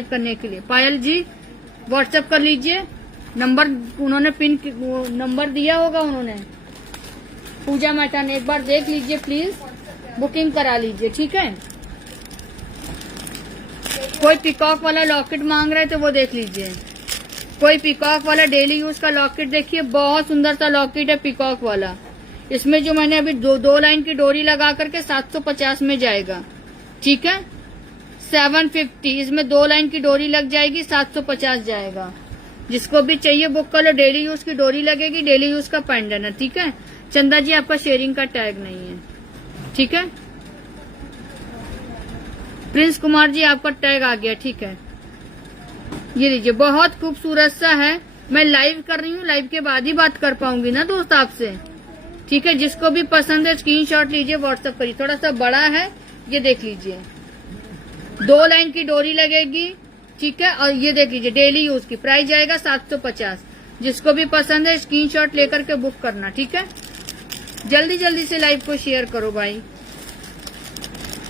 करने के लिए। पायल जी व्हाट्सएप कर लीजिए, नंबर उन्होंने पिन नंबर दिया होगा उन्होंने। पूजा मैटन एक बार देख लीजिए प्लीज, बुकिंग करा लीजिए, ठीक है। कोई पिकॉक वाला लॉकेट मांग रहे तो वो देख लीजिए। कोई पिकॉक वाला डेली यूज का लॉकेट देखिए, बहुत सुंदर सा लॉकेट है पिकॉक वाला। इसमें जो मैंने अभी दो लाइन की डोरी लगा करके 750 में जाएगा, ठीक है। 750 इसमें 2 लाइन की डोरी लग जाएगी, 750 जाएगा। जिसको भी चाहिए बुक कर लो। डेली यूज की डोरी लगेगी, डेली यूज का पेंडेंट है, ठीक है। चंदा जी आपका शेयरिंग का टैग नहीं है, ठीक है। प्रिंस कुमार जी आपका टैग आ गया, ठीक है। ये लीजिए, बहुत खूबसूरत सा है। मैं लाइव कर रही हूँ, लाइव के बाद ही बात कर पाऊंगी ना दोस्त आपसे, ठीक है। जिसको भी पसंद है स्क्रीनशॉट लीजिए, व्हाट्सएप करिए। थोड़ा सा बड़ा है, ये देख लीजिए। 2 लाइन की डोरी लगेगी, ठीक है। और ये देख लीजिए, डेली यूज की प्राइस जाएगा 750। जिसको भी पसंद है स्क्रीनशॉट लेकर के बुक करना, ठीक है। जल्दी जल्दी से लाइव को शेयर करो भाई।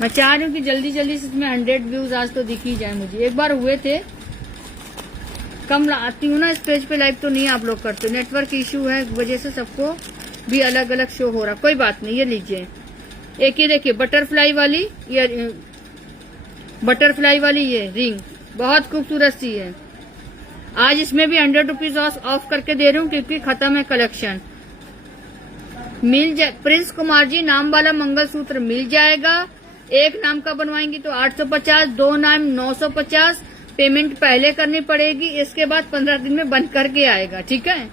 मैं चाह रही हूँ कि जल्दी जल्दी से इसमें 100 व्यूज आज तो दिख ही जाए मुझे। एक बार हुए थे, कम आती हूँ ना इस पेज पे लाइव तो नहीं आप लोग करते, नेटवर्क इश्यू है वजह से सबको भी अलग अलग शो हो रहा। कोई बात नहीं, ये लीजिए। एक ये देखिए बटरफ्लाई वाली ये रिंग बहुत खूबसूरत सी है। आज इसमें भी 100 रुपीज ऑफ करके दे रही हूँ क्योंकि खत्म है कलेक्शन। मिल जाए प्रिंस कुमार जी, नाम वाला मंगलसूत्र मिल जाएगा। एक नाम का बनवाएंगी तो 850, 2 नाम 950। पेमेंट पहले करनी पड़ेगी, इसके बाद 15 दिन में बन करके आएगा, ठीक है।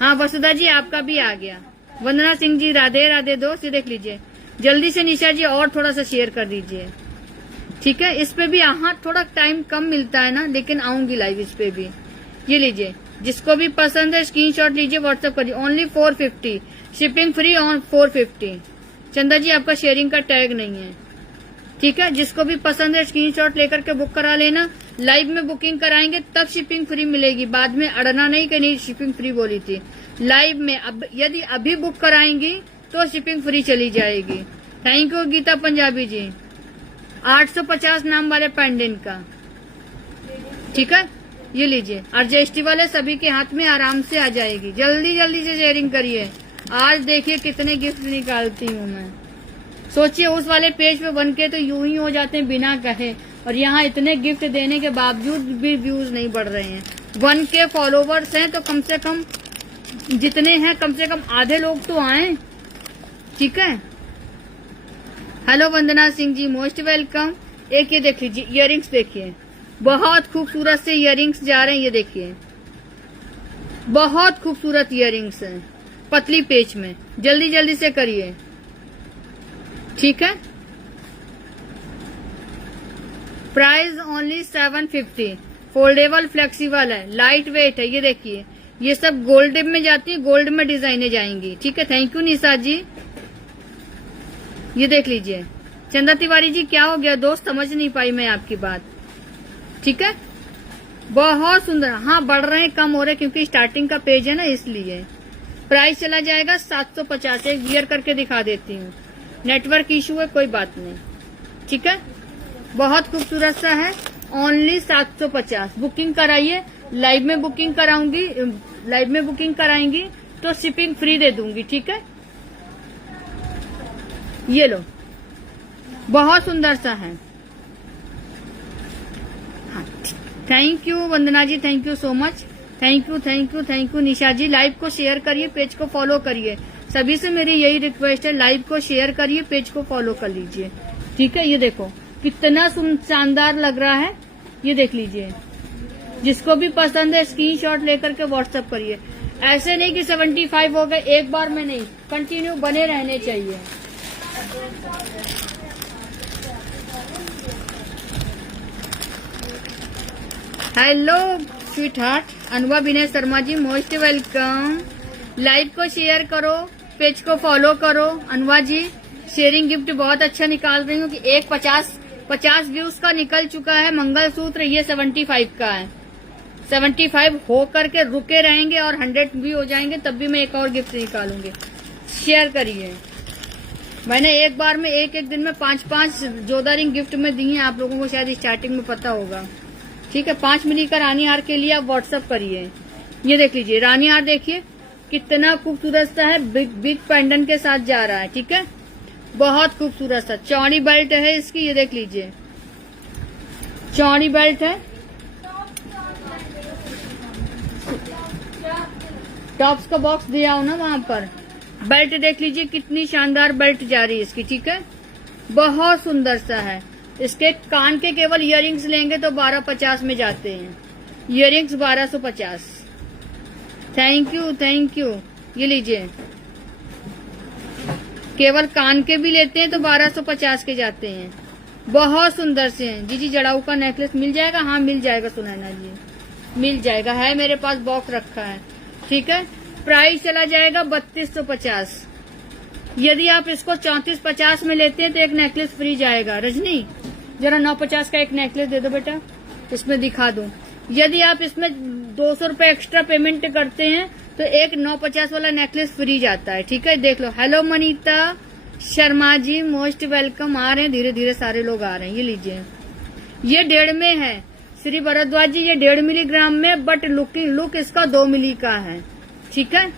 हाँ वसुधा जी आपका भी आ गया। वंदना सिंह जी राधे राधे दोस्त, ये देख लीजिए। जल्दी से निशा जी और थोड़ा सा शेयर कर दीजिए, ठीक है। इस पे भी हाँ थोड़ा टाइम कम मिलता है ना, लेकिन आऊंगी लाइव इस पे भी। ये लीजिए, जिसको भी पसंद है स्क्रीनशॉट लीजिए, व्हाट्सएप करिए। Only 450, shipping free on 450। चंदा जी आपका शेयरिंग का टैग नहीं है, ठीक है। जिसको भी पसंद है स्क्रीनशॉट लेकर के बुक करा लेना। लाइव में बुकिंग कराएंगे तब शिपिंग फ्री मिलेगी, बाद में अड़ना नहीं कि नहीं शिपिंग फ्री बोली थी। लाइव में अब यदि अभी बुक कराएंगी तो शिपिंग फ्री चली जाएगी। थैंक यू गीता पंजाबी जी। 850 नाम वाले पेंडेंट का, ठीक है। ये लीजिए, और जीएसटी वाले सभी के हाथ में आराम से आ जाएगी। जल्दी जल्दी से शेयरिंग करिए। आज देखिए कितने गिफ्ट निकालती हूँ मैं। सोचिए उस वाले पेज पे बन के तो यूं ही हो जाते हैं बिना कहे, और यहाँ इतने गिफ्ट देने के बावजूद भी व्यूज नहीं बढ़ रहे हैं। 1K फॉलोवर्स हैं तो कम से कम जितने हैं कम से कम आधे लोग तो आए, ठीक है। हेलो वंदना सिंह जी, मोस्ट वेलकम। एक ये देख लीजिए, इयररिंग्स देखिए, बहुत खूबसूरत से इयररिंग्स जा रहे हैं। ये देखिए बहुत खूबसूरत इयररिंग्स हैं पतली पेच में। जल्दी जल्दी से करिए, ठीक है। Price only 750। फोल्डेबल फ्लेक्सिबल है, लाइट वेट है। ये देखिए, ये सब गोल्ड में जाती है, गोल्ड में डिजाइने जाएंगी, ठीक है। थैंक यू निशा जी। ये देख लीजिए। चंदा तिवारी जी क्या हो गया दोस्त, समझ नहीं पाई मैं आपकी बात, ठीक है। बहुत सुंदर। हाँ बढ़ रहे हैं, कम हो रहे क्योंकि स्टार्टिंग का पेज है ना, इसलिए। प्राइस चला जाएगा 750। एक वियर करके दिखा देती हूँ, नेटवर्क इशू है, कोई बात नहीं, ठीक है। बहुत खूबसूरत सा है, ओनली 750। बुकिंग कराइए, लाइव में बुकिंग कराऊंगी, लाइव में बुकिंग कराएंगी तो शिपिंग फ्री दे दूंगी, ठीक है। ये लो, बहुत सुंदर सा है। हाँ thank you Vandana ji, thank you so much. Thank you Nisha ji. Live को शेयर करिए, पेज को फॉलो करिए। सभी से मेरी यही रिक्वेस्ट है, लाइव को शेयर करिए, पेज को फॉलो कर लीजिए, ठीक है। ये देखो कितना शानदार लग रहा है, ये देख लीजिए। जिसको भी पसंद है स्क्रीनशॉट लेकर के व्हाट्सएप करिए। ऐसे नहीं कि 75 हो गए एक बार में, नहीं, कंटिन्यू बने रहने चाहिए। Hello sweet heart, अनुवा Vinay Sharma ji most welcome. Live को शेयर करो, पेज को फॉलो करो। अनुवा जी शेयरिंग गिफ्ट बहुत अच्छा निकाल रही हूँ कि एक 50 व्यूज का निकल चुका है मंगलसूत्र, ये 75 का है। 75 हो करके रुके रहेंगे और 100 भी हो जाएंगे तब भी मैं एक और गिफ्ट निकालूंगी। शेयर करिए। मैंने एक बार में एक दिन में 5-5 जोधा रिंग गिफ्ट में दी है, आप लोगों को शायद स्टार्टिंग में पता होगा। ठीक है, 5 मिली का रानी हार के लिए आप व्हाट्सअप करिए। ये देख लीजिए रानी हार, देखिए कितना खूबसूरत सा है, बिग पेंडेंट के साथ जा रहा है। ठीक है, बहुत खूबसूरत सा चौड़ी बेल्ट है इसकी, ये देख लीजिए चौड़ी बेल्ट है। टॉप्स का बॉक्स दिया हो ना वहां पर। बेल्ट देख लीजिए कितनी शानदार बेल्ट जा रही है इसकी। ठीक है, बहुत सुंदर सा है। इसके कान के केवल इयररिंग्स लेंगे तो 1250 में जाते हैं, earrings 1250। Thank you thank you. ये लीजिए, केवल कान के भी लेते हैं तो 1250 के जाते हैं, बहुत सुंदर से हैं। जी जड़ाऊ का नेकलेस मिल जाएगा? हाँ मिल जाएगा सुनैना जी, मिल जाएगा, है मेरे पास बॉक्स रखा है। ठीक है, प्राइस चला जाएगा 3250। यदि आप इसको 3450 में लेते हैं तो एक नेकलेस फ्री जाएगा। रजनी जरा 950 का एक नेकलेस दे दो बेटा, इसमें दिखा दूं। यदि आप इसमें 200 रुपए एक्स्ट्रा पेमेंट करते हैं तो एक 950 वाला नेकलेस फ्री जाता है। ठीक है, देख लो। Hello Manita Sharma ji, most welcome. आ रहे हैं धीरे धीरे, सारे लोग आ रहे हैं। ये लीजिए, ये 1.5 में है श्री भरद्वाज जी, ये 1.5 मिलीग्राम में, बट लुक इसका 2 मिली का है। ठीक है,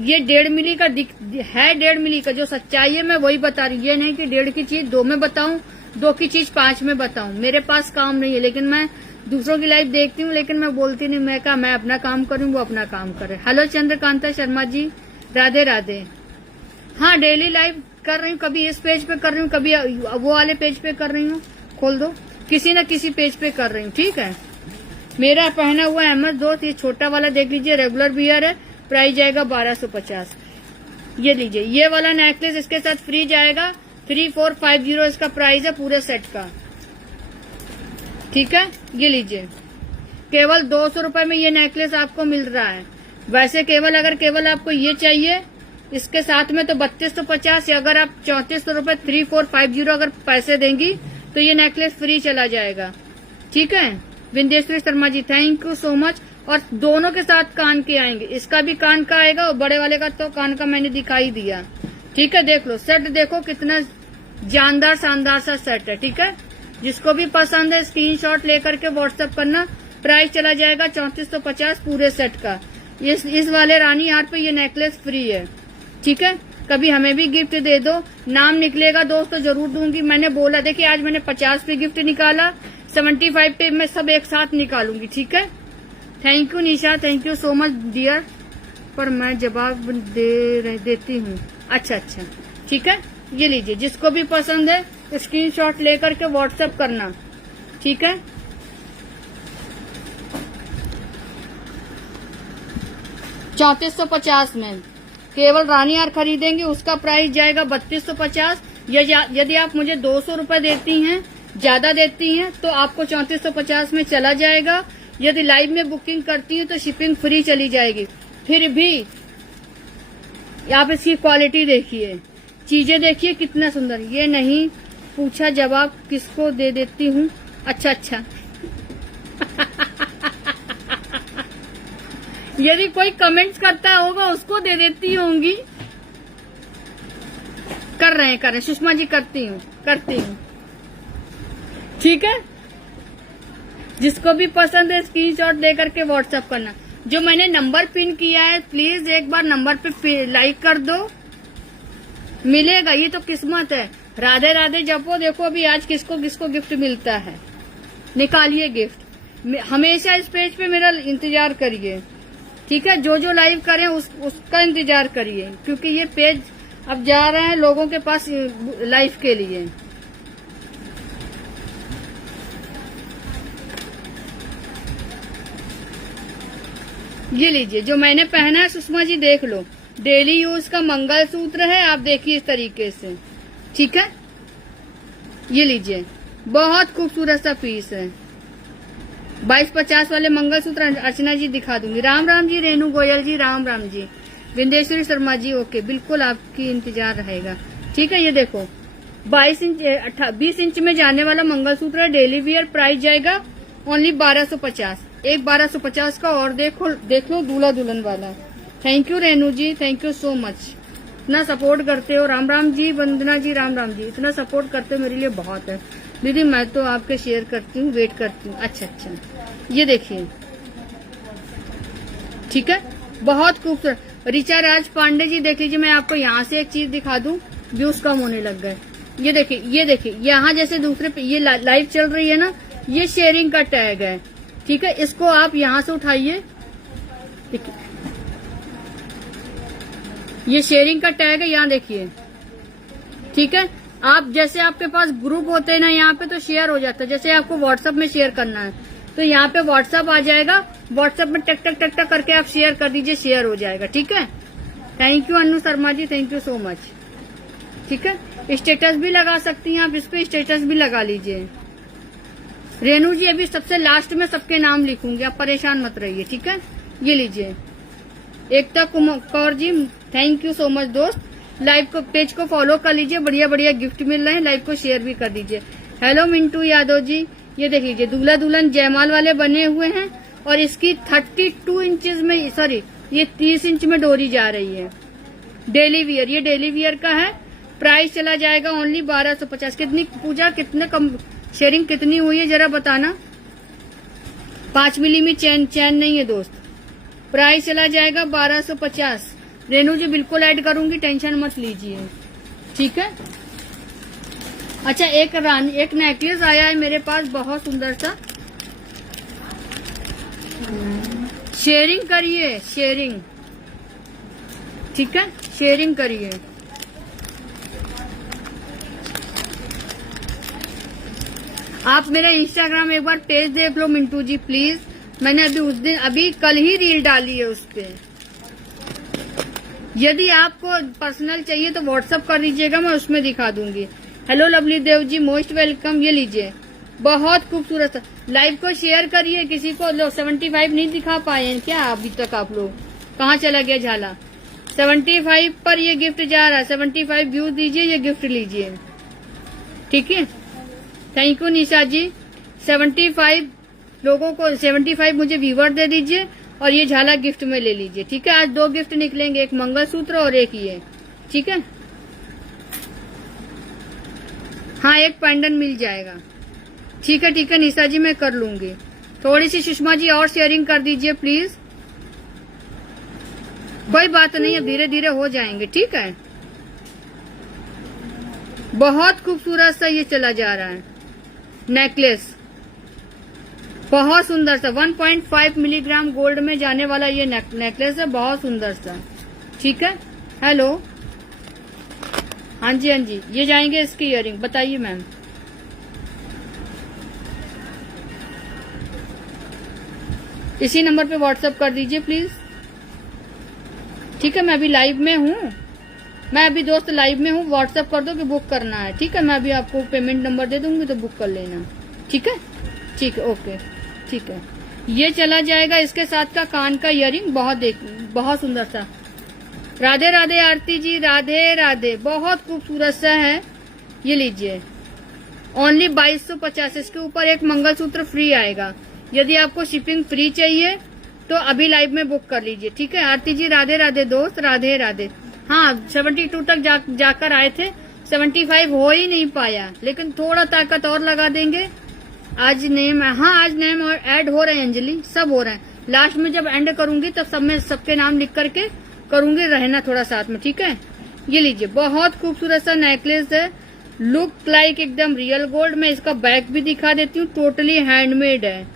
ये 1.5 मिली का है, 1.5 मिली का। जो सच्चाई है मैं वही बता रही हूँ, ये नहीं कि 1.5 की चीज 2 में बताऊं, 2 की चीज 5 में बताऊं। मेरे पास काम नहीं है, लेकिन मैं दूसरों की लाइफ देखती हूँ, लेकिन मैं बोलती नहीं। मैं कहा मैं अपना काम करूँ, वो अपना काम करे। हेलो चंद्रकांता शर्मा जी, राधे राधे। हाँ, डेली लाइव कर रही हूँ, कभी इस पेज पे कर रही हूँ, कभी वो वाले पेज पे कर रही हूँ। खोल दो, किसी न किसी पेज पे कर रही हूँ। ठीक है, मेरा पहना हुआ अहमद दोस्त, ये छोटा वाला देख लीजिए, रेगुलर वियर है, प्राइस जाएगा 1250। ये लीजिए, ये वाला नेकलेस इसके साथ फ्री जाएगा, 3450 इसका प्राइस है पूरे सेट का। ठीक है, ये लीजिए, केवल 200 रुपए में ये नेकलेस आपको मिल रहा है। वैसे अगर केवल आपको ये चाहिए इसके साथ में तो 3250, या अगर आप 3400 रुपए 3450 अगर पैसे देंगी तो ये नेकलेस फ्री चला जाएगा। ठीक है, Vindeshwari Sharma ji thank you so much. और दोनों के साथ कान के आएंगे, इसका भी कान का आएगा और बड़े वाले का तो कान का मैंने दिखाई दिया। ठीक है, देख लो सेट, देखो कितना जानदार शानदार सा सेट है। ठीक है, जिसको भी पसंद है स्क्रीनशॉट लेकर के व्हाट्सएप करना। प्राइस चला जाएगा 3450 पूरे सेट का। इस वाले रानी हार पे ये नेकलेस फ्री है। ठीक है, कभी हमें भी गिफ्ट दे दो, नाम निकलेगा दोस्त तो जरूर दूंगी। मैंने बोला, देखिए आज मैंने 50 पे गिफ्ट निकाला, 75 पे मैं सब एक साथ निकालूंगी। ठीक है, thank you Nisha, thank you so much dear. पर मैं जवाब देती हूँ। अच्छा, ठीक है, ये लीजिए, जिसको भी पसंद है स्क्रीनशॉट लेकर के व्हाट्सएप करना। ठीक है, $3450 में केवल रानी हार खरीदेंगे, उसका प्राइस जाएगा 3250। यदि आप मुझे 200 रुपए देती हैं, ज्यादा देती हैं, तो आपको 3450 में चला जाएगा। यदि लाइव में बुकिंग करती हैं तो शिपिंग फ्री चली जाएगी। फिर भी आप इसकी क्वालिटी देखिए, चीजें देखिए कितना सुंदर। ये नहीं पूछा, जवाब किसको दे देती हूँ। अच्छा यदि कोई कमेंट्स करता होगा उसको दे देती होंगी। कर रहे हैं सुषमा जी, करती हूँ। ठीक है, जिसको भी पसंद है स्क्रीनशॉट लेकर के व्हाट्सएप करना। जो मैंने नंबर पिन किया है प्लीज एक बार नंबर पे लाइक कर दो, मिलेगा। ये तो किस्मत है। राधे राधे जपो, देखो अभी आज किसको किसको गिफ्ट मिलता है। निकालिए गिफ्ट, हमेशा इस पेज पे मेरा इंतजार करिए। ठीक है, जो लाइव करें उसका इंतजार करिए, क्योंकि ये पेज अब जा रहे हैं लोगों के पास लाइव के लिए। ये लीजिए, जो मैंने पहना है सुषमा जी देख लो, डेली यूज का मंगलसूत्र है। आप देखिए इस तरीके से। ठीक है, ये लीजिए, बहुत खूबसूरत सा पीस है। 2250 वाले मंगलसूत्र अर्चना जी दिखा दूंगी। राम राम जी, रेनू गोयल जी, राम राम जी, विंदेश्वरी शर्मा जी, ओके, बिल्कुल आपकी इंतजार रहेगा। ठीक है, ये देखो 20 इंच में जाने वाला मंगलसूत्र है, डेली वियर, प्राइस जाएगा ओनली 1250। एक 1250 का और देख लो दूल्हा दुल्हन वाला। Thank you Renu ji, thank you so much, इतना सपोर्ट करते हो। राम राम जी, वंदना जी, राम राम जी, इतना सपोर्ट करते हो मेरे लिए बहुत है। दीदी मैं तो आपके शेयर करती हूँ, वेट करती हूँ। अच्छा अच्छा, ये देखिए, ठीक है, बहुत खूबसूरत। ऋचा राज पांडे जी देख लीजिए, मैं आपको यहाँ से एक चीज दिखा दूं, व्यूज कम होने लग गए। ये देखिए, ये देखिए, यहाँ जैसे दूसरे पे ये लाइव चल रही है ना, ये शेयरिंग का टैग है, ठीक है। इसको आप यहाँ से उठाइए, ये शेयरिंग का टैग है, यहाँ देखिए, ठीक है। आप जैसे आपके पास ग्रुप होते हैं ना यहाँ पे, तो शेयर हो जाता है। जैसे आपको व्हाट्सएप में शेयर करना है तो यहाँ पे व्हाट्सएप आ जाएगा, व्हाट्सएप में टक टक टक टक करके आप शेयर कर दीजिए, शेयर हो जाएगा, ठीक है। Thank you Anu Sharma ji, thank you so much, ठीक है। स्टेटस भी लगा सकती हैं आप, इस पे स्टेटस भी लगा लीजिए। रेनू जी अभी सबसे लास्ट में सबके नाम लिखूंगी, आप परेशान मत रहिए, ठीक है। ये लीजिए, एकता Kaur ji, thank you so much दोस्त। लाइव को पेज को फॉलो कर लीजिए, बढ़िया बढ़िया गिफ्ट मिल रहे हैं, लाइव को शेयर भी कर दीजिए। हेलो मिंटू यादव जी, ये देख लीजिए, दूल्हा दुल्हन जयमाल वाले बने हुए हैं और इसकी 32 इंचेस में, सॉरी ये 30 इंच में डोरी जा रही है। डेली वियर, ये डेली वियर का है। प्राइस चला जाएगा ओनली 1250। कितनी पूजा, कितने कम शेयरिंग कितनी हुई है जरा बताना। 5 मिली में चैन नहीं है दोस्त। प्राइस चला जाएगा 1250। रेनू जी बिल्कुल ऐड करूंगी, टेंशन मत लीजिए, ठीक है। अच्छा, एक नेकलेस आया है मेरे पास, बहुत सुंदर सा। शेयरिंग करिए, शेयरिंग, ठीक है, शेयरिंग करिए। आप मेरा इंस्टाग्राम एक बार पेज देख लो मिंटू जी प्लीज। मैंने अभी कल ही रील डाली है उस पे। यदि आपको पर्सनल चाहिए तो व्हाट्सएप कर दीजिएगा, मैं उसमें दिखा दूंगी। Hello lovely Dev ji, most welcome. ये लीजिए, बहुत खूबसूरत। लाइव को शेयर करिए, किसी को। लो 75 नहीं दिखा पाए हैं क्या अभी तक आप लोग? कहाँ चला गया झाला? 75 पर ये गिफ्ट जा रहा है। 75 व्यूज दीजिए, ये गिफ्ट लीजिए, ठीक है। थैंक यू निशा जी। 75 लोगों को 75 मुझे व्यूवर दे दीजिए और ये झाला गिफ्ट में ले लीजिए, ठीक है। आज 2 गिफ्ट निकलेंगे, एक मंगलसूत्र और एक ये, ठीक है। हाँ, एक पेंडेंट मिल जाएगा, ठीक है, ठीक है निशा जी, मैं कर लूंगी। थोड़ी सी सुषमा जी और शेयरिंग कर दीजिए प्लीज। कोई बात नहीं, अब धीरे धीरे हो जाएंगे, ठीक है। बहुत खूबसूरत सा ये चला जा रहा है नेकलेस, बहुत सुंदर सा। 1.5 मिलीग्राम गोल्ड में जाने वाला ये नेकलेस है, बहुत सुंदर सा, ठीक है। हेलो, हाँ जी हाँ जी, ये जाएंगे इसकी इयरिंग। बताइए मैम। इसी नंबर पे व्हाट्सएप कर दीजिए प्लीज, ठीक है। मैं अभी लाइव में हूँ, मैं अभी दोस्त लाइव में हूँ। व्हाट्सएप कर दो कि बुक करना है, ठीक है। मैं अभी आपको पेमेंट नंबर दे दूंगी तो बुक कर लेना, ठीक है, ठीक है, ओके, ठीक है। ये चला जाएगा इसके साथ का कान का इयरिंग, बहुत सुंदर सा। राधे राधे आरती जी, राधे राधे। बहुत खूबसूरत सा है, ये लीजिए, ओनली 2250। इसके ऊपर एक मंगलसूत्र फ्री आएगा। यदि आपको शिपिंग फ्री चाहिए तो अभी लाइव में बुक कर लीजिए, ठीक है। आरती जी राधे राधे दोस्त, राधे राधे। हाँ, 72 तक जाकर आए थे, 75 हो ही नहीं पाया, लेकिन थोड़ा ताकत और लगा देंगे। आज नेम, हाँ आज नेम और ऐड हो रहे हैं अंजलि, सब हो रहे हैं। लास्ट में जब एंड करूंगी तब सब में सबके नाम लिख करके करूंगी, रहना थोड़ा साथ में, ठीक है। ये लीजिए, बहुत खूबसूरत सा नेकलेस है, लुक लाइक एकदम रियल गोल्ड। मैं इसका बैक भी दिखा देती हूँ, टोटली हैंडमेड है,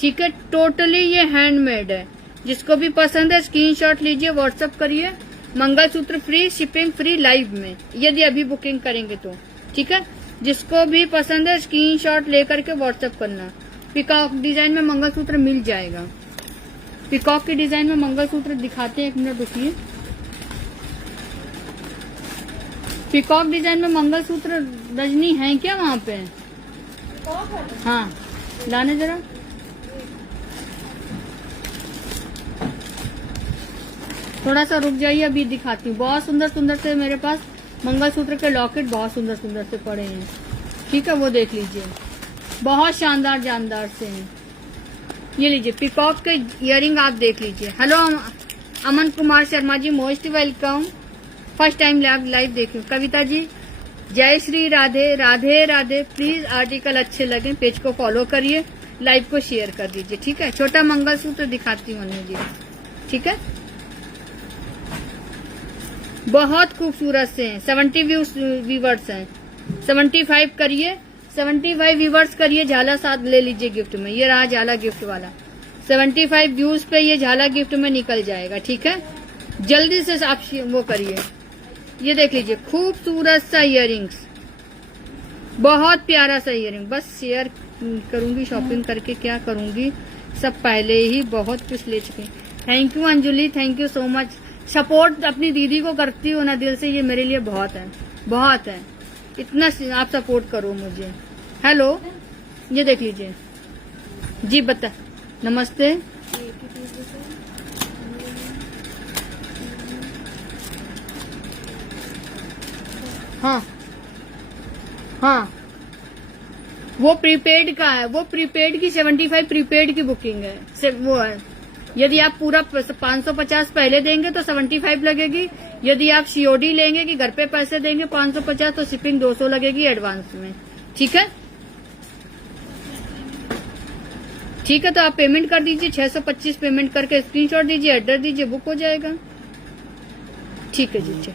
ठीक है, टोटली ये हैंडमेड है। जिसको भी पसंद है स्क्रीनशॉट लीजिए, व्हाट्सएप करिए। Mangalsutra free, shipping free live में, यदि अभी बुकिंग करेंगे तो, ठीक है। जिसको भी पसंद है स्क्रीनशॉट लेकर के व्हाट्सएप करना। पिकॉक डिजाइन में मंगलसूत्र मिल जाएगा। पिकॉक के डिजाइन में मंगलसूत्र दिखाते हैं, एक मिनट रुकिए। पिकॉक डिजाइन में मंगलसूत्र रजनी है क्या वहाँ पे? हाँ, लाने जरा। थोड़ा सा रुक जाइए, अभी दिखाती हूँ। बहुत सुंदर सुंदर से मेरे पास मंगलसूत्र के लॉकेट बहुत सुंदर सुंदर से पड़े हैं, ठीक है, वो देख लीजिए, बहुत शानदार जानदार से हैं। ये लीजिए, पिकॉक के इयरिंग आप देख लीजिए। Hello Aman Kumar Sharma ji, most welcome. First time live देखिए। कविता जी जय श्री राधे राधे राधे। प्लीज आर्टिकल अच्छे लगे पेज को फॉलो करिए, लाइव को शेयर कर दीजिए, ठीक है। छोटा मंगलसूत्र दिखाती हूँ अनु जी, ठीक है। बहुत खूबसूरत से हैं, 70 व्यूवर्स हैं। 75 करिए, 75 व्यूवर्स करिए, झाला साथ ले लीजिए गिफ्ट में। ये रहा झाला गिफ्ट वाला, 75 व्यूज पे ये झाला गिफ्ट में निकल जाएगा, ठीक है। जल्दी से आप वो करिए। ये देख लीजिए खूबसूरत सा इयररिंग्स, बहुत प्यारा सा इयररिंग। बस शेयर करूंगी, शॉपिंग करके क्या करूंगी, सब पहले ही बहुत कुछ ले चुके। Thank you Anjali, thank you so much. Support अपनी दीदी को करती हूँ ना दिल से, ये मेरे लिए बहुत है, बहुत है। इतना आप सपोर्ट करो मुझे। हेलो, ये देख लीजिए जी, बता। नमस्ते। हाँ हाँ, वो प्रीपेड का है, वो प्रीपेड की 75 प्रीपेड की बुकिंग है, सिर्फ वो है। यदि आप पूरा 550 पहले देंगे तो 75 लगेगी। यदि आप सीओडी लेंगे कि घर पे पैसे देंगे 550, तो शिपिंग 200 लगेगी एडवांस में, ठीक है। ठीक है, तो आप पेमेंट कर दीजिए, 625 पेमेंट करके स्क्रीनशॉट दीजिए, एड्रेस दीजिए, बुक हो जाएगा, ठीक है जी।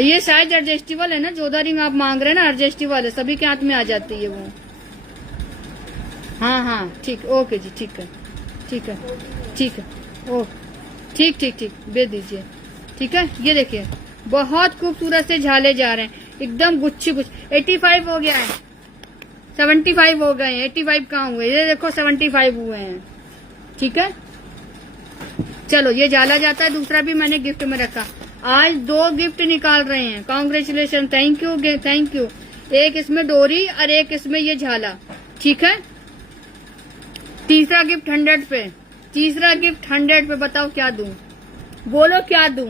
ये शायद एडजस्टेबल है ना, 14 रिंग आप मांग रहे हैं ना, एडजस्टेबल है, सभी के हाथ में आ जाती है वो। हाँ हाँ ठीक, ओके जी, ठीक है, ठीक है, ठीक है, ओ ठीक ठीक ठीक, दे दीजिए, ठीक है। ये देखिए बहुत खूबसूरत से झाले जा रहे हैं, एकदम गुच्छी गुच्छ। 85 हो गया है, 75 हो गए हैं, 85 कहाँ हुए, ये देखो 75 हुए हैं, ठीक है। चलो ये झाला जाता है, दूसरा भी मैंने गिफ्ट में रखा। आज 2 गिफ्ट निकाल रहे हैं, congratulation, thank you thank you. एक इसमें डोरी और एक इसमें ये झाला, ठीक है। तीसरा गिफ्ट 100 पे, तीसरा गिफ्ट 100 पे। बताओ क्या दूं, बोलो क्या दूं,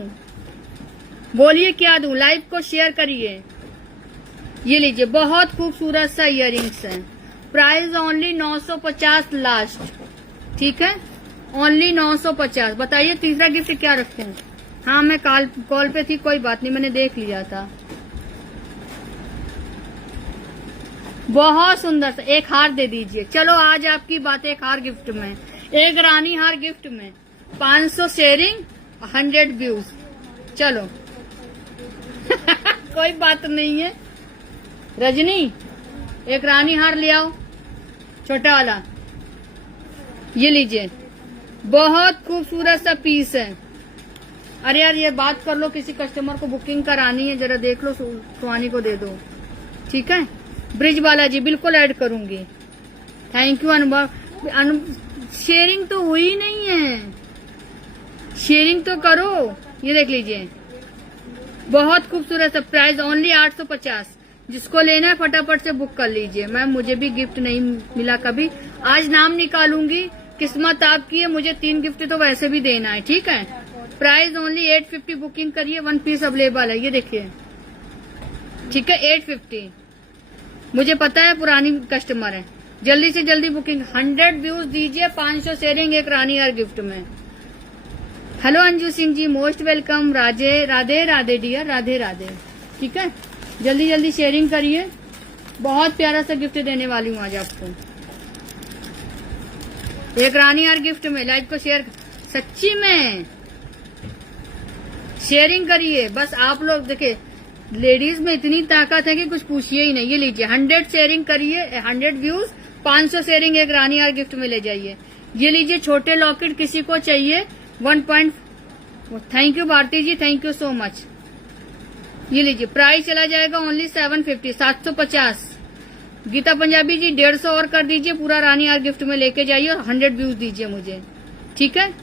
बोलिए क्या दूं, लाइव को शेयर करिए। ये लीजिए बहुत खूबसूरत सा इयररिंग्स है, प्राइस ओनली 950 लास्ट, ठीक है, ओनली 950। बताइए तीसरा गिफ्ट क्या रखते हैं। हाँ मैं कॉल पे थी, कोई बात नहीं, मैंने देख लिया था। बहुत सुंदर सा एक हार दे दीजिए। चलो आज आपकी बात, एक हार गिफ्ट में, एक रानी हार गिफ्ट में, 500 शेयरिंग, 100 व्यूज। चलो कोई बात नहीं है। रजनी एक रानी हार ले आओ, छोटा वाला, ये लीजिए, बहुत खूबसूरत सा पीस है। अरे यार ये बात कर लो, किसी कस्टमर को बुकिंग करानी है, जरा देख लो, सुहानी को दे दो, ठीक है। ब्रिज बालाजी बिल्कुल ऐड करूंगी, थैंक यू। अनुभव शेयरिंग तो हुई नहीं है, शेयरिंग तो करो। ये देख लीजिए बहुत खूबसूरत सा, प्राइस ओनली 850। जिसको लेना है फटाफट से बुक कर लीजिए। मैम मुझे भी गिफ्ट नहीं मिला कभी, आज नाम निकालूंगी, किस्मत आपकी है, मुझे 3 गिफ्ट तो वैसे भी देना है, ठीक है। प्राइस ओनली 850, बुकिंग करिए, 1 पीस अवेलेबल है, ये देखिए, ठीक है, 850। मुझे पता है पुरानी कस्टमर है, जल्दी से जल्दी बुकिंग। 100 व्यूज दीजिए, 500 शेयरिंग, एक रानी यार गिफ्ट में। Hello Anju Singh ji, most welcome. Radhe Radhe dear, Radhe Radhe, ठीक है। जल्दी जल्दी शेयरिंग करिए, बहुत प्यारा सा गिफ्ट देने वाली हूँ आज आपको, एक रानी यार गिफ्ट में। लाइव को शेयर, सच्ची में शेयरिंग करिए। बस आप लोग देखिए, लेडीज में इतनी ताकत है कि कुछ पूछिए ही नहीं। ये लीजिए 100 शेयरिंग करिए, 100 व्यूज, 500 शेयरिंग, एक रानी यार गिफ्ट में ले जाइए। ये लीजिए छोटे लॉकेट, किसी को चाहिए 1. Thank you Bharti ji, thank you so much. ये लीजिए प्राइस चला जाएगा ओनली 750, 750। गीता पंजाबी जी 150 और कर दीजिए, पूरा रानी यार गिफ्ट में लेके जाइए और 100 व्यूज दीजिए मुझे, ठीक है।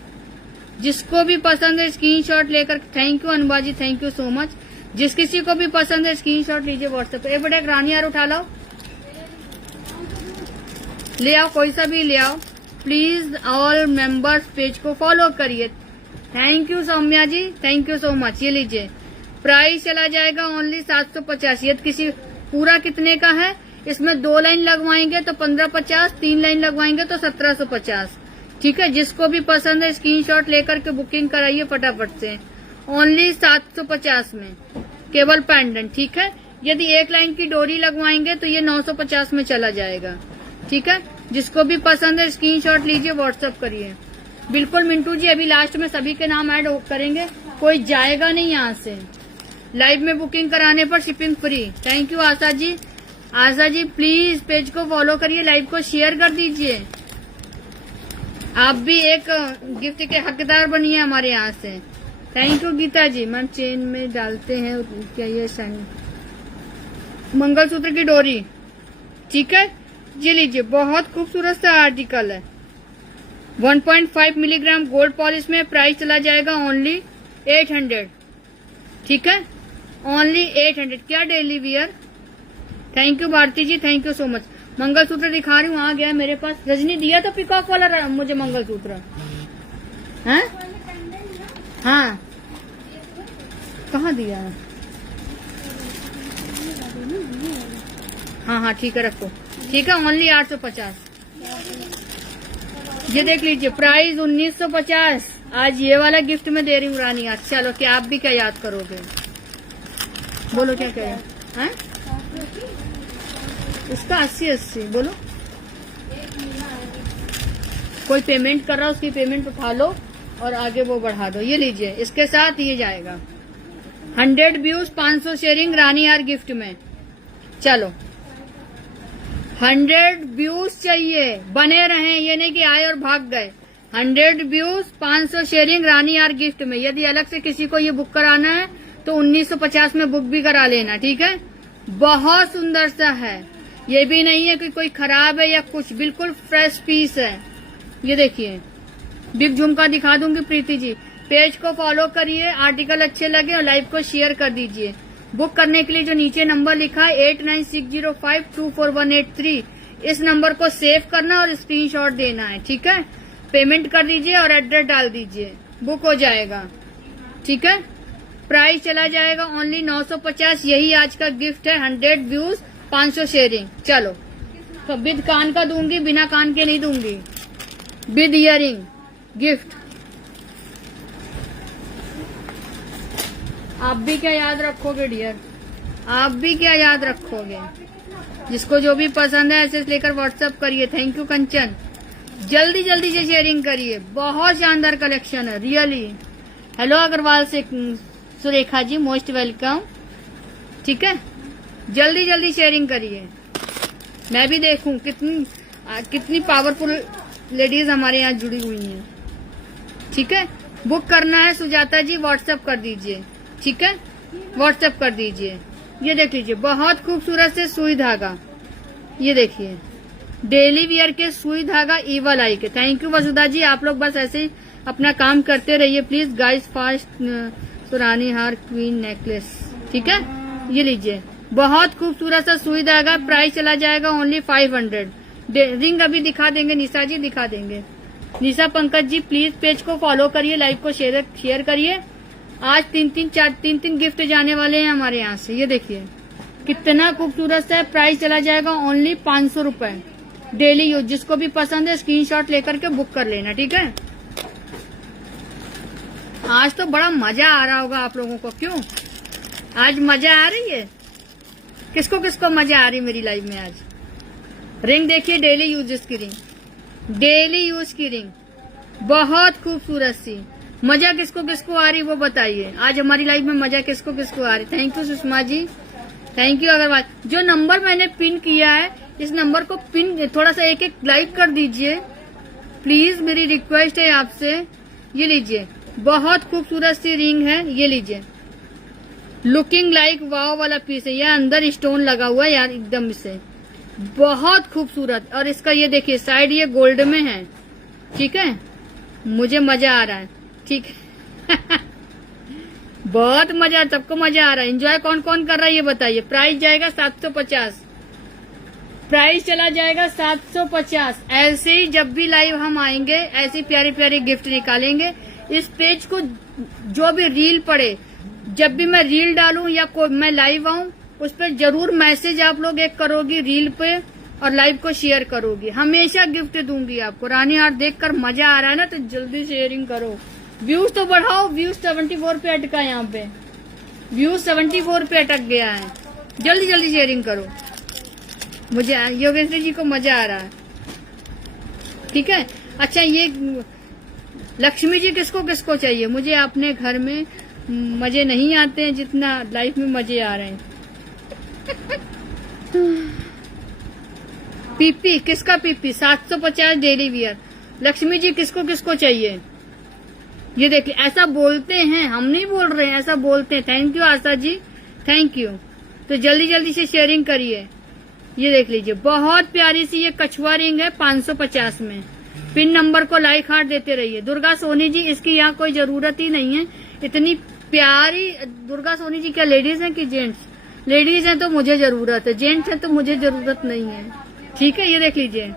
जिसको भी पसंद है स्क्रीनशॉट लेकर, thank you Anuba ji, thank you so much. जिस किसी को भी पसंद है स्क्रीनशॉट लीजिए व्हाट्सएप पे। एक बड़ा एक रानी यार उठा लो, ले आओ, कोई सा भी ले आओ। प्लीज ऑल मेंबर्स पेज को फॉलो करिए। Thank you Saumya ji, thank you so much. ये लीजिए प्राइस चला जाएगा ओनली 750। ये किसी पूरा कितने का है, इसमें 2 लाइन लगवाएंगे तो 1550, 3 लाइन लगवाएंगे तो 1750, ठीक है। जिसको भी पसंद है स्क्रीनशॉट लेकर के बुकिंग कराइए फटाफट से, ओनली 750 में। केवल पेंडेंट, ठीक है। यदि एक लाइन की डोरी लगवाएंगे तो ये 950 में चला जाएगा, ठीक है। जिसको भी पसंद है स्क्रीनशॉट लीजिए, व्हाट्सएप करिए। बिल्कुल मिंटू जी, अभी लास्ट में सभी के नाम ऐड करेंगे, कोई जाएगा नहीं यहाँ से। लाइव में बुकिंग कराने पर shipping free. Thank you Asha ji. Asha ji please page को फॉलो करिए, लाइव को शेयर कर दीजिए। आप भी एक गिफ्ट के हकदार बनिए हमारे यहाँ से। Thank you Geeta ji. Ma'am chain में डालते हैं क्या ये मंगलसूत्र की डोरी, ठीक है। ये लीजिए, बहुत खूबसूरत सा आर्टिकल है। 1.5 मिलीग्राम गोल्ड पॉलिश में। प्राइस चला जाएगा ओनली 800, ठीक है। ओनली 800। क्या daily wear. Thank you Bharti ji, thank you so much. Mangalsutra दिखा रही हूँ, आ गया मेरे पास। रजनी दिया था पिकॉक वाला मुझे मंगलसूत्र, हैं? हाँ, कहाँ दिया है? हाँ हाँ ठीक है, रखो, ठीक है। ओनली 850। ये देख लीजिए, प्राइस 1950। आज ये वाला गिफ्ट में दे रही हूँ रानी। आज चलो, क्या आप भी क्या याद करोगे? बोलो क्या करें हैं? इसका 80 बोलो। कोई पेमेंट कर रहा है, उसकी पेमेंट उठा लो और आगे वो बढ़ा दो। ये लीजिए, इसके साथ ये जाएगा 100 व्यूज 500 शेयरिंग रानी यार गिफ्ट में। चलो 100 व्यूज चाहिए, बने रहें, ये नहीं कि आए और भाग गए। 100 व्यूज 500 शेयरिंग रानी यार गिफ्ट में। यदि अलग से किसी को ये बुक कराना है तो 1950 में बुक भी करा लेना, ठीक है। बहुत सुंदर सा है, ये भी नहीं है कि कोई खराब है या कुछ, बिल्कुल फ्रेश पीस है। ये देखिए, बिग झुमका दिखा दूंगी प्रीति जी। पेज को फॉलो करिए, आर्टिकल अच्छे लगे और लाइव को शेयर कर दीजिए। बुक करने के लिए जो नीचे नंबर लिखा है 8960524183, इस नंबर को सेव करना और स्क्रीनशॉट देना है, ठीक है। पेमेंट कर दीजिए और एड्रेस डाल दीजिए, बुक हो जाएगा, ठीक है। प्राइस चला जाएगा ओनली 950। यही आज का गिफ्ट है। 100 व्यूज 500 शेयरिंग। चलो, तो विद कान का दूंगी, बिना कान के नहीं दूंगी। With earring gift. आप भी क्या याद रखोगे डियर, आप भी क्या याद रखोगे? जिसको जो भी पसंद है ऐसे लेकर व्हाट्सएप करिए। थैंक यू कंचन, जल्दी जल्दी से शेयरिंग करिए। बहुत शानदार कलेक्शन है रियली। हेलो अग्रवाल से सुरेखा जी, मोस्ट वेलकम, ठीक है। जल्दी जल्दी शेयरिंग करिए, मैं भी देखूं कितनी पावरफुल लेडीज हमारे यहाँ जुड़ी हुई हैं, ठीक है। बुक करना है सुजाता जी, व्हाट्सएप कर दीजिए, ठीक है। व्हाट्सएप कर दीजिए। ये देख लीजिए, बहुत खूबसूरत से सुई धागा। ये देखिए, डेली वियर के सुई धागा ईवल आई के। थैंक यू वसुधा जी, आप लोग बस ऐसे ही अपना काम करते रहिए प्लीज गाइस। फास्ट सुरानी हार क्वीन नेकलेस, ठीक है। ये लीजिए, बहुत खूबसूरत सा सुई धागा। प्राइस चला जाएगा ओनली 500। रिंग अभी दिखा देंगे, निशा जी दिखा देंगे। निशा पंकज जी प्लीज पेज को फॉलो करिए, लाइव को शेयर करिए। आज तीन गिफ्ट जाने वाले हैं हमारे यहाँ से। ये देखिए कितना खूबसूरत सा है। प्राइस चला जाएगा ओनली 500 रुपए। डेली यूज, जिसको भी पसंद है स्क्रीनशॉट लेकर के बुक कर लेना, ठीक है। आज तो बड़ा मजा आ रहा होगा आप लोगों को, क्यों? आज मजा आ रही है? किसको किसको मजा आ रही मेरी लाइफ में आज? रिंग देखिए, डेली यूज की रिंग, डेली यूज की रिंग, बहुत खूबसूरत सी। मजा किसको किसको आ रही वो बताइए। आज हमारी लाइफ में मजा किसको किसको आ रही? Thank you Sushma ji, thank you Agarwal. जो नंबर मैंने पिन किया है, इस नंबर को पिन थोड़ा सा एक लाइक कर दीजिए प्लीज, मेरी रिक्वेस्ट है आपसे। ये लीजिए, बहुत खूबसूरत सी रिंग है। ये लीजिए, लुकिंग लाइक वाव वाला पीस है। यह अंदर स्टोन लगा हुआ है यार, एकदम से बहुत खूबसूरत। और इसका ये देखिए साइड ये गोल्ड में है, ठीक है। मुझे मजा आ रहा है, ठीक है। बहुत मजा, सबको मजा आ रहा है। एंजॉय कौन कौन कर रहा है ये बताइए। प्राइस जाएगा 750। प्राइस चला जाएगा 750। ऐसे ही जब भी लाइव हम आएंगे ऐसी प्यारी प्यारी गिफ्ट निकालेंगे। इस पेज को जो भी रील पड़े, जब भी मैं रील डालूं या मैं लाइव आऊं, उस पर जरूर मैसेज आप लोग एक करोगी रील पे और लाइव को शेयर करोगी। हमेशा गिफ्ट दूंगी आपको। रानी आर्ट देखकर मजा आ रहा है ना, तो जल्दी शेयरिंग करो। व्यूज तो बढ़ाओ, व्यूज 74 पे अटका यहाँ पे। व्यू 74 पे अटक गया है। जल्दी जल्दी शेयरिंग करो, मुझे योगेश्वरी जी को मजा आ रहा है। ठीक है, अच्छा ये लक्ष्मी जी किसको किसको चाहिए? मुझे अपने घर में मजे नहीं आते हैं जितना लाइफ में मजे आ रहे हैं। पीपी किसका? PP 750 daily wear. Lakshmi ji किसको किसको चाहिए? ये देखिए, ऐसा बोलते हैं, हम नहीं बोल रहे हैं, ऐसा बोलते हैं। Thank you Asha ji, thank you. तो जल्दी जल्दी से शेयरिंग करिए। ये देख लीजिए, बहुत प्यारी सी ये कछुआ रिंग है 550 में। पिन नंबर को लाइक हार्ट देते रहिए। दुर्गा सोनी जी, इसकी यहाँ कोई जरूरत ही नहीं है। इतनी प्यारी दुर्गा सोनी जी क्या लेडीज हैं कि जेंट्स? लेडीज हैं तो मुझे जरूरत है, जेंट्स हैं तो मुझे जरूरत नहीं है। ठीक है, ये देख लीजिए,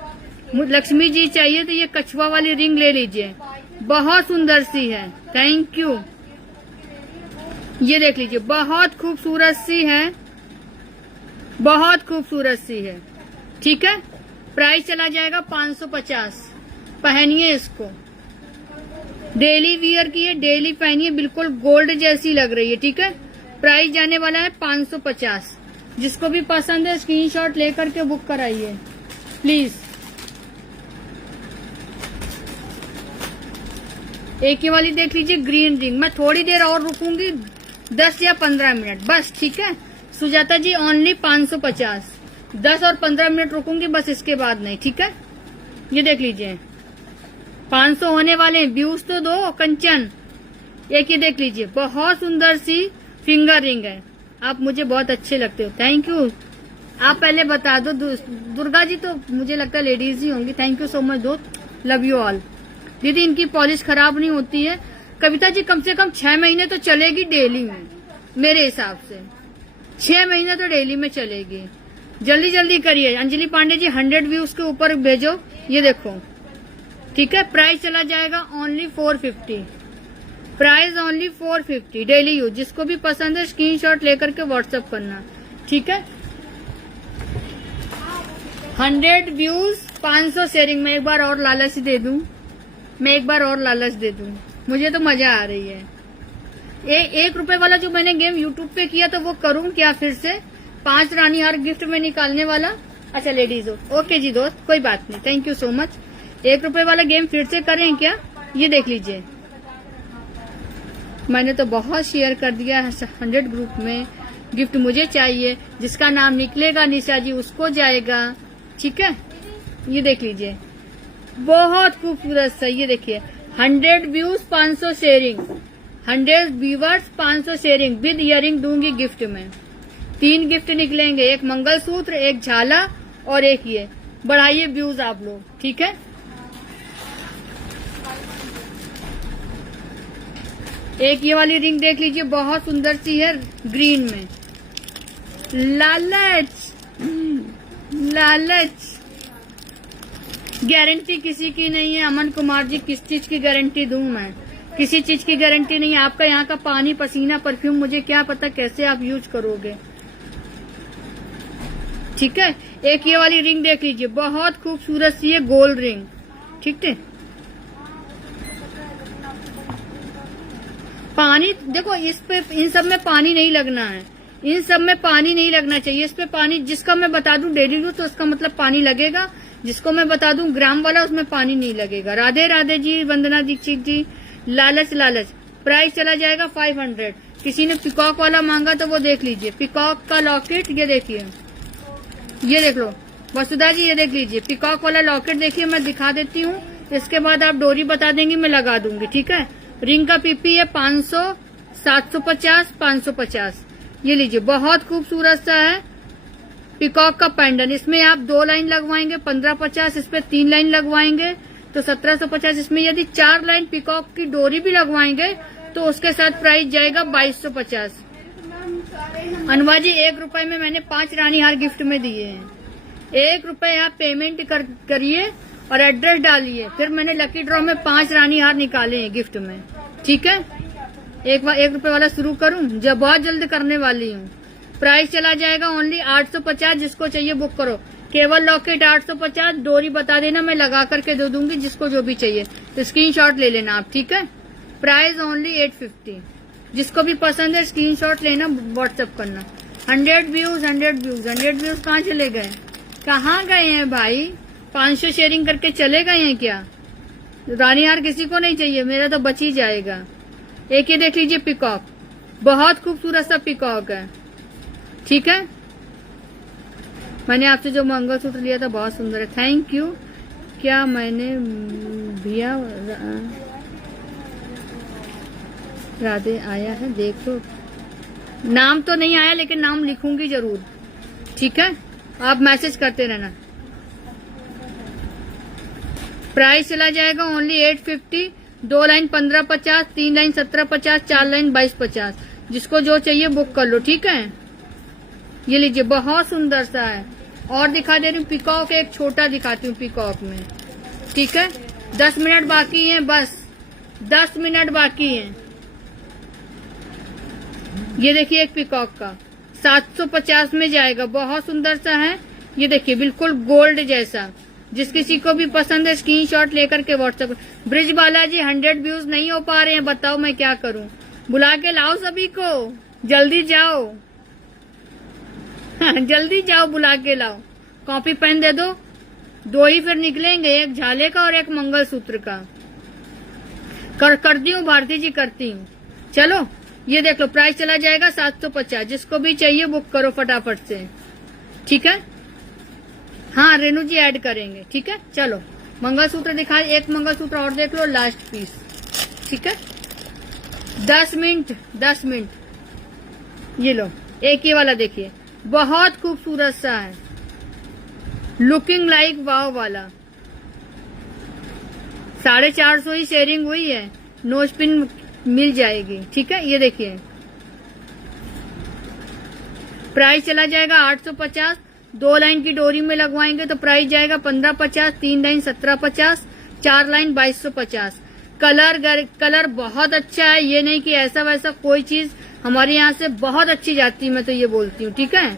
लक्ष्मी जी चाहिए तो ये कछुआ वाली रिंग ले लीजिए, बहुत सुंदर सी है। Thank you. ये देख लीजिए, बहुत खूबसूरत सी है, बहुत खूबसूरत सी है। ठीक है, प्राइस चला जाएगा 550। पहनिए इसको, डेली वियर की है, डेली पहनिए, बिल्कुल गोल्ड जैसी लग रही है। ठीक है, प्राइस जाने वाला है 550। जिसको भी पसंद है स्क्रीनशॉट लेकर के बुक कराइए प्लीज। एक ये वाली देख लीजिए, ग्रीन रिंग। मैं थोड़ी देर और रुकूंगी, 10 या 15 मिनट बस। ठीक है सुजाता जी, ओनली 550। 10 और 15 मिनट रुकूंगी बस, इसके बाद नहीं। ठीक है, ये देख लीजिए, 500 होने वाले हैं। व्यूज तो दो कंचन। एक ये देख लीजिए, बहुत सुंदर सी फिंगर रिंग है। आप मुझे बहुत अच्छे लगते हो, थैंक यू। आप पहले बता दो, दुर्गा जी तो मुझे लगता है लेडीज ही होंगी। थैंक यू सो मच दो, लव यू ऑल। दीदी इनकी पॉलिश खराब नहीं होती है। कविता जी कम से कम 6 महीने तो चलेगी डेली में, मेरे हिसाब से 6 महीने तो डेली में चलेगी। जल्दी जल्दी करिए। अंजलि पांडे जी 100 व्यूज के ऊपर भेजो। ये देखो, ठीक है, प्राइस चला जाएगा only 450। Price only 450 daily use. जिसको भी पसंद है स्क्रीनशॉट लेकर के व्हाट्सएप करना। ठीक है, 100 व्यूज 500 शेयरिंग। में एक बार और लालच दे दूं, मैं एक बार और लालच दे दूं, मुझे तो मजा आ रही है। 1 रुपए वाला जो मैंने गेम यूट्यूब पे किया तो वो करूं क्या फिर से? 5 रानी हार गिफ्ट में निकालने वाला। अच्छा लेडीज हो, ओके जी दोस्त, कोई बात नहीं, थैंक यू सो मच। 1 रुपए वाला गेम फिर से करें क्या? ये देख लीजिए, मैंने तो बहुत शेयर कर दिया है 100 ग्रुप में। गिफ्ट मुझे चाहिए, जिसका नाम निकलेगा निशा जी उसको जाएगा। ठीक है, ये देख लीजिए, बहुत खूबसूरत सा। ये देखिए, 100 views 500 sharing, 100 viewers 500 sharing with earring दूंगी गिफ्ट में। 3 गिफ्ट निकलेंगे, एक मंगलसूत्र, एक झाला और एक ये। बढ़ाइए व्यूज आप लोग। ठीक है, एक ये वाली रिंग देख लीजिए, बहुत सुंदर सी है ग्रीन में। लालच लालच, गारंटी किसी की नहीं है। अमन कुमार जी, किस चीज की गारंटी दूं मैं? किसी चीज की गारंटी नहीं है। आपका यहाँ का पानी, पसीना, परफ्यूम मुझे क्या पता कैसे आप यूज करोगे। ठीक है, एक ये वाली रिंग देख लीजिए, बहुत खूबसूरत सी है गोल्ड रिंग। ठीक है, पानी देखो, इस पे इन सब में पानी नहीं लगना है, इन सब में पानी नहीं लगना चाहिए। इस पे पानी, जिसका मैं बता दूं डेली यूज तो उसका मतलब पानी लगेगा, जिसको मैं बता दूं ग्राम वाला उसमें पानी नहीं लगेगा। राधे राधे जी, वंदना दीक्षित जी। लालच लालच, प्राइस चला जाएगा 500। किसी ने पिकॉक वाला मांगा तो वो देख लीजिए, पिकॉक का लॉकेट। ये देखिए, ये देख लो वसुधा जी, ये देख लीजिए पिकॉक वाला लॉकेट। देखिए मैं दिखा देती हूँ, इसके बाद आप डोरी बता देंगी, मैं लगा दूंगी। ठीक है, रिंग का पीपी है 500, 750, 550। ये लीजिए, बहुत खूबसूरत सा है पिकॉक का पेंडेंट। इसमें आप 2 लाइन लगवाएंगे 1550, इस पे 3 लाइन लगवाएंगे तो 1750। इसमें यदि 4 लाइन पिकॉक की डोरी भी लगवाएंगे तो उसके साथ प्राइस जाएगा 2250। अनवा जी, 1 रुपए में मैंने 5 रानी हार गिफ्ट में दिए हैं। 1 रुपए आप पेमेंट करिए और एड्रेस डालिए, फिर मैंने लकी ड्रॉ में 5 रानी हार निकाले हैं गिफ्ट में। ठीक है, 1 रुपए वाला शुरू करूं? जब बहुत जल्द करने वाली हूँ। प्राइस चला जाएगा ओनली 850। जिसको चाहिए बुक करो। केवल लॉकेट 850, डोरी बता देना, मैं लगा करके दे दूंगी जिसको जो भी चाहिए। तो स्क्रीनशॉट ले लेना आप। ठीक है, प्राइस ओनली 850। जिसको भी पसंद है स्क्रीनशॉट लेना, व्हाट्सएप करना। 100 व्यूज 100 व्यूज 100 व्यूज कहाँ चले गए, कहाँ गए हैं भाई? 500 शेयरिंग करके चले गए हैं क्या? रानी हार किसी को नहीं चाहिए, मेरा तो बच ही जाएगा। एक ये देख लीजिए पिकॉक, बहुत खूबसूरत सा पिकॉक है। ठीक है, मैंने आपसे जो मंगलसूत्र लिया था बहुत सुंदर है, थैंक यू। क्या मैंने भैया राधे आया है देखो, नाम तो नहीं आया लेकिन नाम लिखूंगी जरूर। ठीक है, आप मैसेज करते रहना। प्राइस चला जाएगा ओनली 850, 2 लाइन 1550, 3 लाइन 1750, 4 लाइन 2250। जिसको जो चाहिए बुक कर लो। ठीक है, ये लीजिए, बहुत सुंदर सा है। और दिखा दे रही हूँ पीकॉक, एक छोटा दिखाती हूँ पीकॉक में। ठीक है, 10 मिनट बाकी हैं, बस 10 मिनट बाकी हैं। ये देखिए एक पीकॉक का 750 में जाएगा, बहुत सुंदर सा है। ये देखिए बिल्कुल गोल्ड जैसा, जिस किसी को भी पसंद है स्क्रीनशॉट लेकर के व्हाट्सएप। ब्रिज बालाजी 100 व्यूज नहीं हो पा रहे हैं, बताओ मैं क्या करूं? बुला के लाओ सभी को, जल्दी जाओ जल्दी जाओ, बुला के लाओ। कॉपी पेन दे दो, 2 ही फिर निकलेंगे, एक झाले का और एक मंगलसूत्र का। करती हूँ भारती जी, करती हूँ। चलो ये देख लो, प्राइस चला जाएगा 750। जिसको भी चाहिए बुक करो फटाफट से। ठीक है, हाँ रेनू जी ऐड करेंगे। ठीक है, चलो मंगलसूत्र दिखा, एक मंगलसूत्र और देख लो, लास्ट पीस। ठीक है, 10 मिनट। ये लो, एक ये वाला देखिए, बहुत खूबसूरत सा है, लुकिंग लाइक वाव वाला। 450 ही शेयरिंग हुई है, नो स्पिन मिल जाएगी। ठीक है, ये देखिए प्राइस चला जाएगा 850। 2 लाइन की डोरी में लगवाएंगे तो प्राइस जाएगा 1550, 3 लाइन 1750, 4 लाइन 2250। कलर बहुत अच्छा है, ये नहीं कि ऐसा वैसा कोई चीज हमारे यहाँ से बहुत अच्छी जाती है, मैं तो ये बोलती हूँ। ठीक है,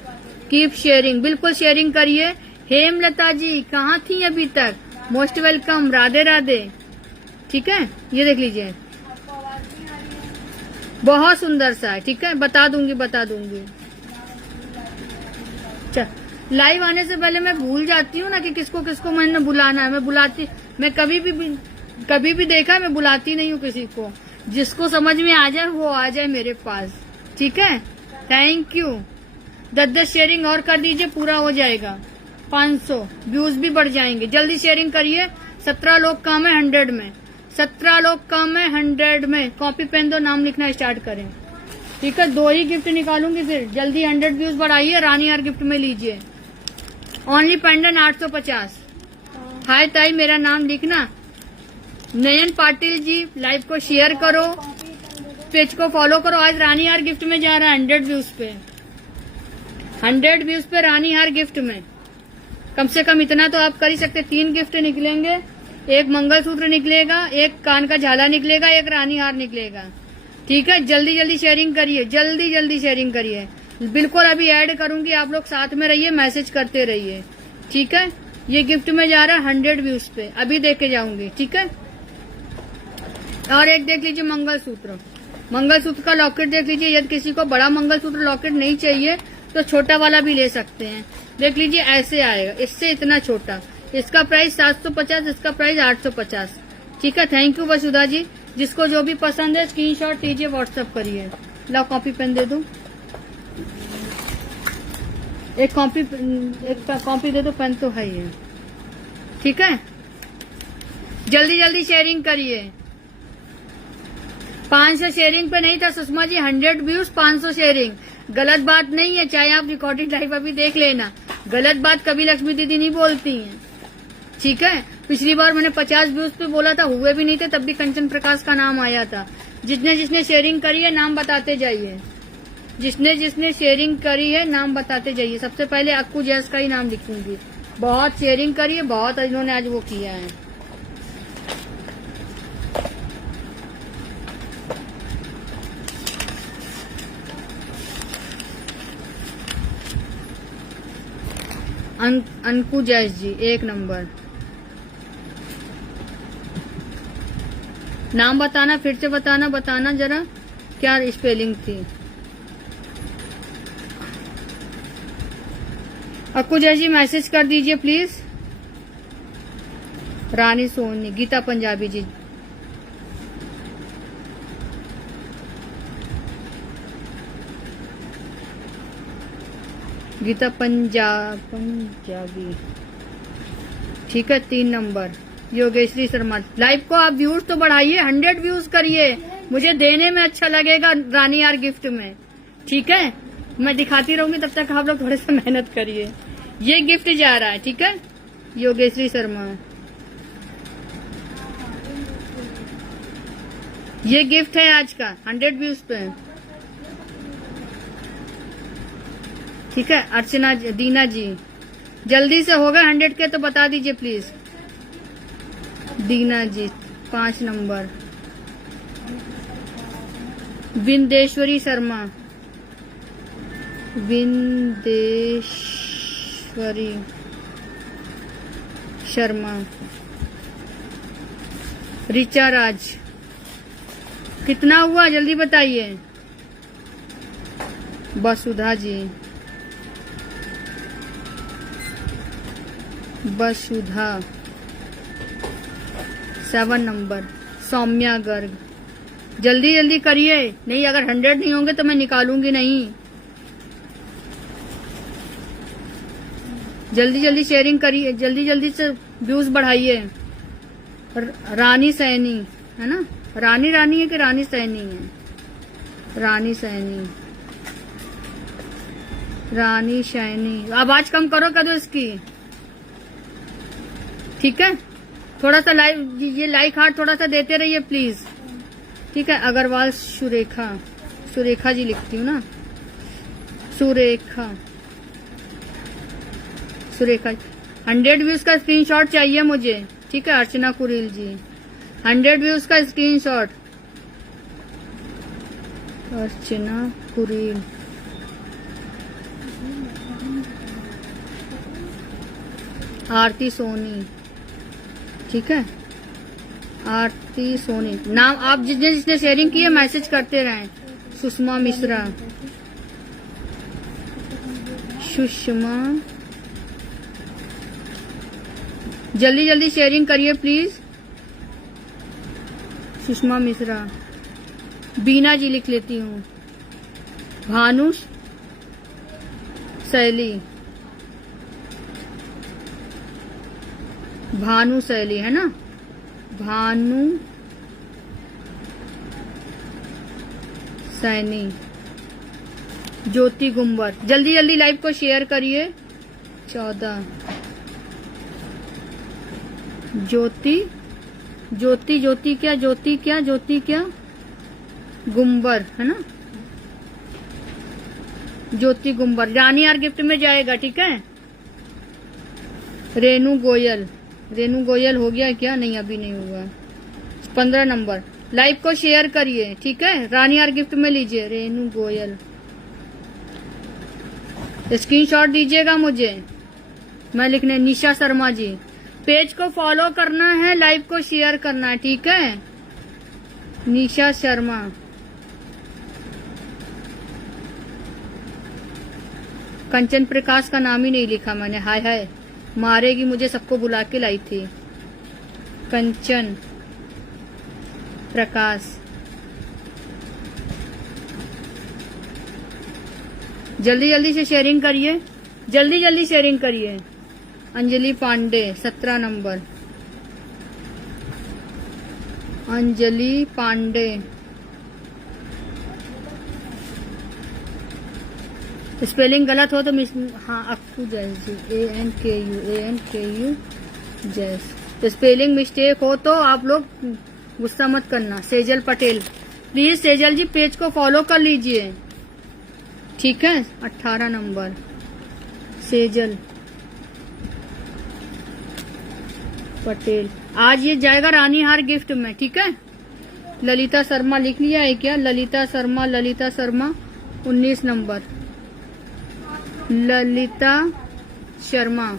कीप शेयरिंग, बिल्कुल शेयरिंग करिए। हेमलता जी कहाँ थी अभी तक, मोस्ट वेलकम, राधे राधे। ठीक है, ये देख लीजिए, बहुत सुंदर सा है। ठीक है, बता दूंगी। लाइव आने से पहले मैं भूल जाती हूँ ना कि किसको किसको मैंने बुलाना है। मैं कभी भी देखा, मैं बुलाती नहीं हूँ किसी को। जिसको समझ में आ जाए वो आ जाए मेरे पास। ठीक है, थैंक यू। 10 शेयरिंग और कर दीजिए, पूरा हो जाएगा 500 व्यूज भी बढ़ जाएंगे। जल्दी शेयरिंग करिए, 17 लोग कम है 100 में, 17 लोग कम है 100 में। कॉपी पेन दो, नाम लिखना स्टार्ट करें। ठीक है, 2 ही गिफ्ट निकालूंगी फिर। जल्दी 100 व्यूज बढ़ाइए, रानी हार गिफ्ट में लीजिए। Only pendant 850। हाय ताई, मेरा नाम लिखना। नयन पाटिल जी, लाइव को शेयर करो, पेज को फॉलो करो। आज रानी हार गिफ्ट में जा रहा है 100 व्यूज पे, 100 व्यूज पे रानी हार गिफ्ट में। कम से कम इतना तो आप कर ही सकते। 3 गिफ्ट निकलेंगे, एक मंगलसूत्र निकलेगा, एक कान का झाला निकलेगा, एक रानी हार निकलेगा। ठीक है, जल्दी शेयरिंग करिए, जल्दी शेयरिंग करिए। बिल्कुल अभी ऐड करूंगी, आप लोग साथ में रहिए, मैसेज करते रहिए। ठीक है, ये गिफ्ट में जा रहा है 100 व्यूज पे, अभी देख के जाऊंगी। ठीक है, और एक देख लीजिए मंगलसूत्र का लॉकेट देख लीजिए। यदि किसी को बड़ा मंगलसूत्र लॉकेट नहीं चाहिए तो छोटा वाला भी ले सकते हैं। देख लीजिए ऐसे आएगा, इससे इतना छोटा। इसका प्राइस 750, इसका प्राइस 850। ठीक है, थैंक यू वसुधा जी। जिसको जो भी पसंद है स्क्रीनशॉट लीजिए, व्हाट्सएप करिए। ला कॉपी पेन दे दूं, एक कॉपी दे दो, पेन तो है ही है। ठीक है, जल्दी शेयरिंग करिए। 500 शेयरिंग पे नहीं था सुषमा जी, 100 व्यूज 500 शेयरिंग। गलत बात नहीं है, चाहे आप रिकॉर्डिंग लाइव अभी देख लेना। गलत बात कभी लक्ष्मी दीदी नहीं बोलती हैं। ठीक है, पिछली बार मैंने 50 व्यूज पे बोला था, हुए भी नहीं थे, तब भी कंचन प्रकाश का नाम आया था। जिसने शेयरिंग करी है नाम बताते जाइए, जिसने शेयरिंग करी है नाम बताते जाइए। सबसे पहले अक्कू जैस का ही नाम लिखूंगी। बहुत शेयरिंग करी है, बहुत इन्होंने आज वो किया है। अंकु जैस जी 1 नंबर। नाम बताना, फिर से बताना जरा क्या स्पेलिंग थी। अक्कुजय जी मैसेज कर दीजिए प्लीज। रानी सोनी, गीता पंजाबी जी, गीता पंजाबी, ठीक है। 3 नंबर योगेश्वरी शर्मा। लाइव को आप व्यूज तो बढ़ाइए, 100 व्यूज करिए, मुझे देने में अच्छा लगेगा रानी यार गिफ्ट में, ठीक है। मैं दिखाती रहूंगी, तब तक आप लोग थोड़े से मेहनत करिए। ये गिफ्ट जा रहा है, ठीक है, योगेश्वरी शर्मा। ये गिफ्ट है आज का 100 व्यूज पे, ठीक है। अर्चना दीना जी, जल्दी से होगा 100 के तो बता दीजिए प्लीज। दीना जी 5 नंबर। विंदेश्वरी शर्मा, विंदेश्वरी शर्मा। रिचा राज, कितना हुआ जल्दी बताइए। वसुधा जी, वसुधा 7 नंबर। सौम्या गर्ग, जल्दी जल्दी करिए, नहीं अगर 100 नहीं होंगे तो मैं निकालूंगी नहीं। जल्दी जल्दी शेयरिंग करिए, जल्दी जल्दी से व्यूज बढ़ाइए। रानी सैनी है ना, रानी रानी है कि रानी सैनी है। रानी सैनी, रानी सैनी। आवाज कम करो कर दो इसकी, ठीक है। थोड़ा सा लाइक, ये लाइक हार्ट थोड़ा सा देते रहिए प्लीज, ठीक है। अग्रवाल सुरेखा, सुरेखा जी लिखती हूँ ना, सुरेखा, सुरेखा। 100 व्यूज का स्क्रीनशॉट चाहिए मुझे, ठीक है। अर्चना कुरील जी, 100 व्यूज का स्क्रीनशॉट। अर्चना कुरील, आरती सोनी, ठीक है। आरती सोनी नाम, आप जिसने जिसने शेयरिंग की है मैसेज करते रहें। सुषमा मिश्रा, सुषमा, जल्दी जल्दी शेयरिंग करिए प्लीज। सुषमा मिश्रा। बीना जी लिख लेती हूँ। भानु शैली, भानु शैली है ना, भानु सैनी। ज्योति गुम्बर, जल्दी जल्दी लाइव को शेयर करिए। 14 ज्योति, ज्योति ज्योति क्या, ज्योति क्या, ज्योति क्या, गुम्बर है ना, ज्योति गुम्बर। रानी यार गिफ्ट में जाएगा, ठीक है। रेनू गोयल, रेनू गोयल हो गया क्या, नहीं अभी नहीं हुआ। 15 नंबर। लाइव को शेयर करिए, ठीक है। रानी यार गिफ्ट में लीजिए। रेनू गोयल, स्क्रीनशॉट दीजिएगा मुझे, मैं लिखने। निशा शर्मा जी, पेज को फॉलो करना है, लाइव को शेयर करना है, ठीक है। निशा शर्मा। कंचन प्रकाश का नाम ही नहीं लिखा मैंने, हाय हाय मारेगी मुझे, सबको बुला के लाई थी। कंचन प्रकाश, जल्दी जल्दी से शेयरिंग करिए, जल्दी जल्दी शेयरिंग करिए। अंजलि पांडे 17 नंबर। अंजलि पांडे, स्पेलिंग गलत हो तो हाँ अक्कू जैस जी, ANKU जैस, तो स्पेलिंग मिस्टेक हो तो आप लोग गुस्सा मत करना। सेजल पटेल, प्लीज सेजल जी पेज को फॉलो कर लीजिए, ठीक है। 18 नंबर। सेजल पटेल, आज ये जाएगा रानी हार गिफ्ट में, ठीक है। ललिता शर्मा लिख लिया है क्या, ललिता शर्मा, ललिता शर्मा 19 नंबर। ललिता शर्मा,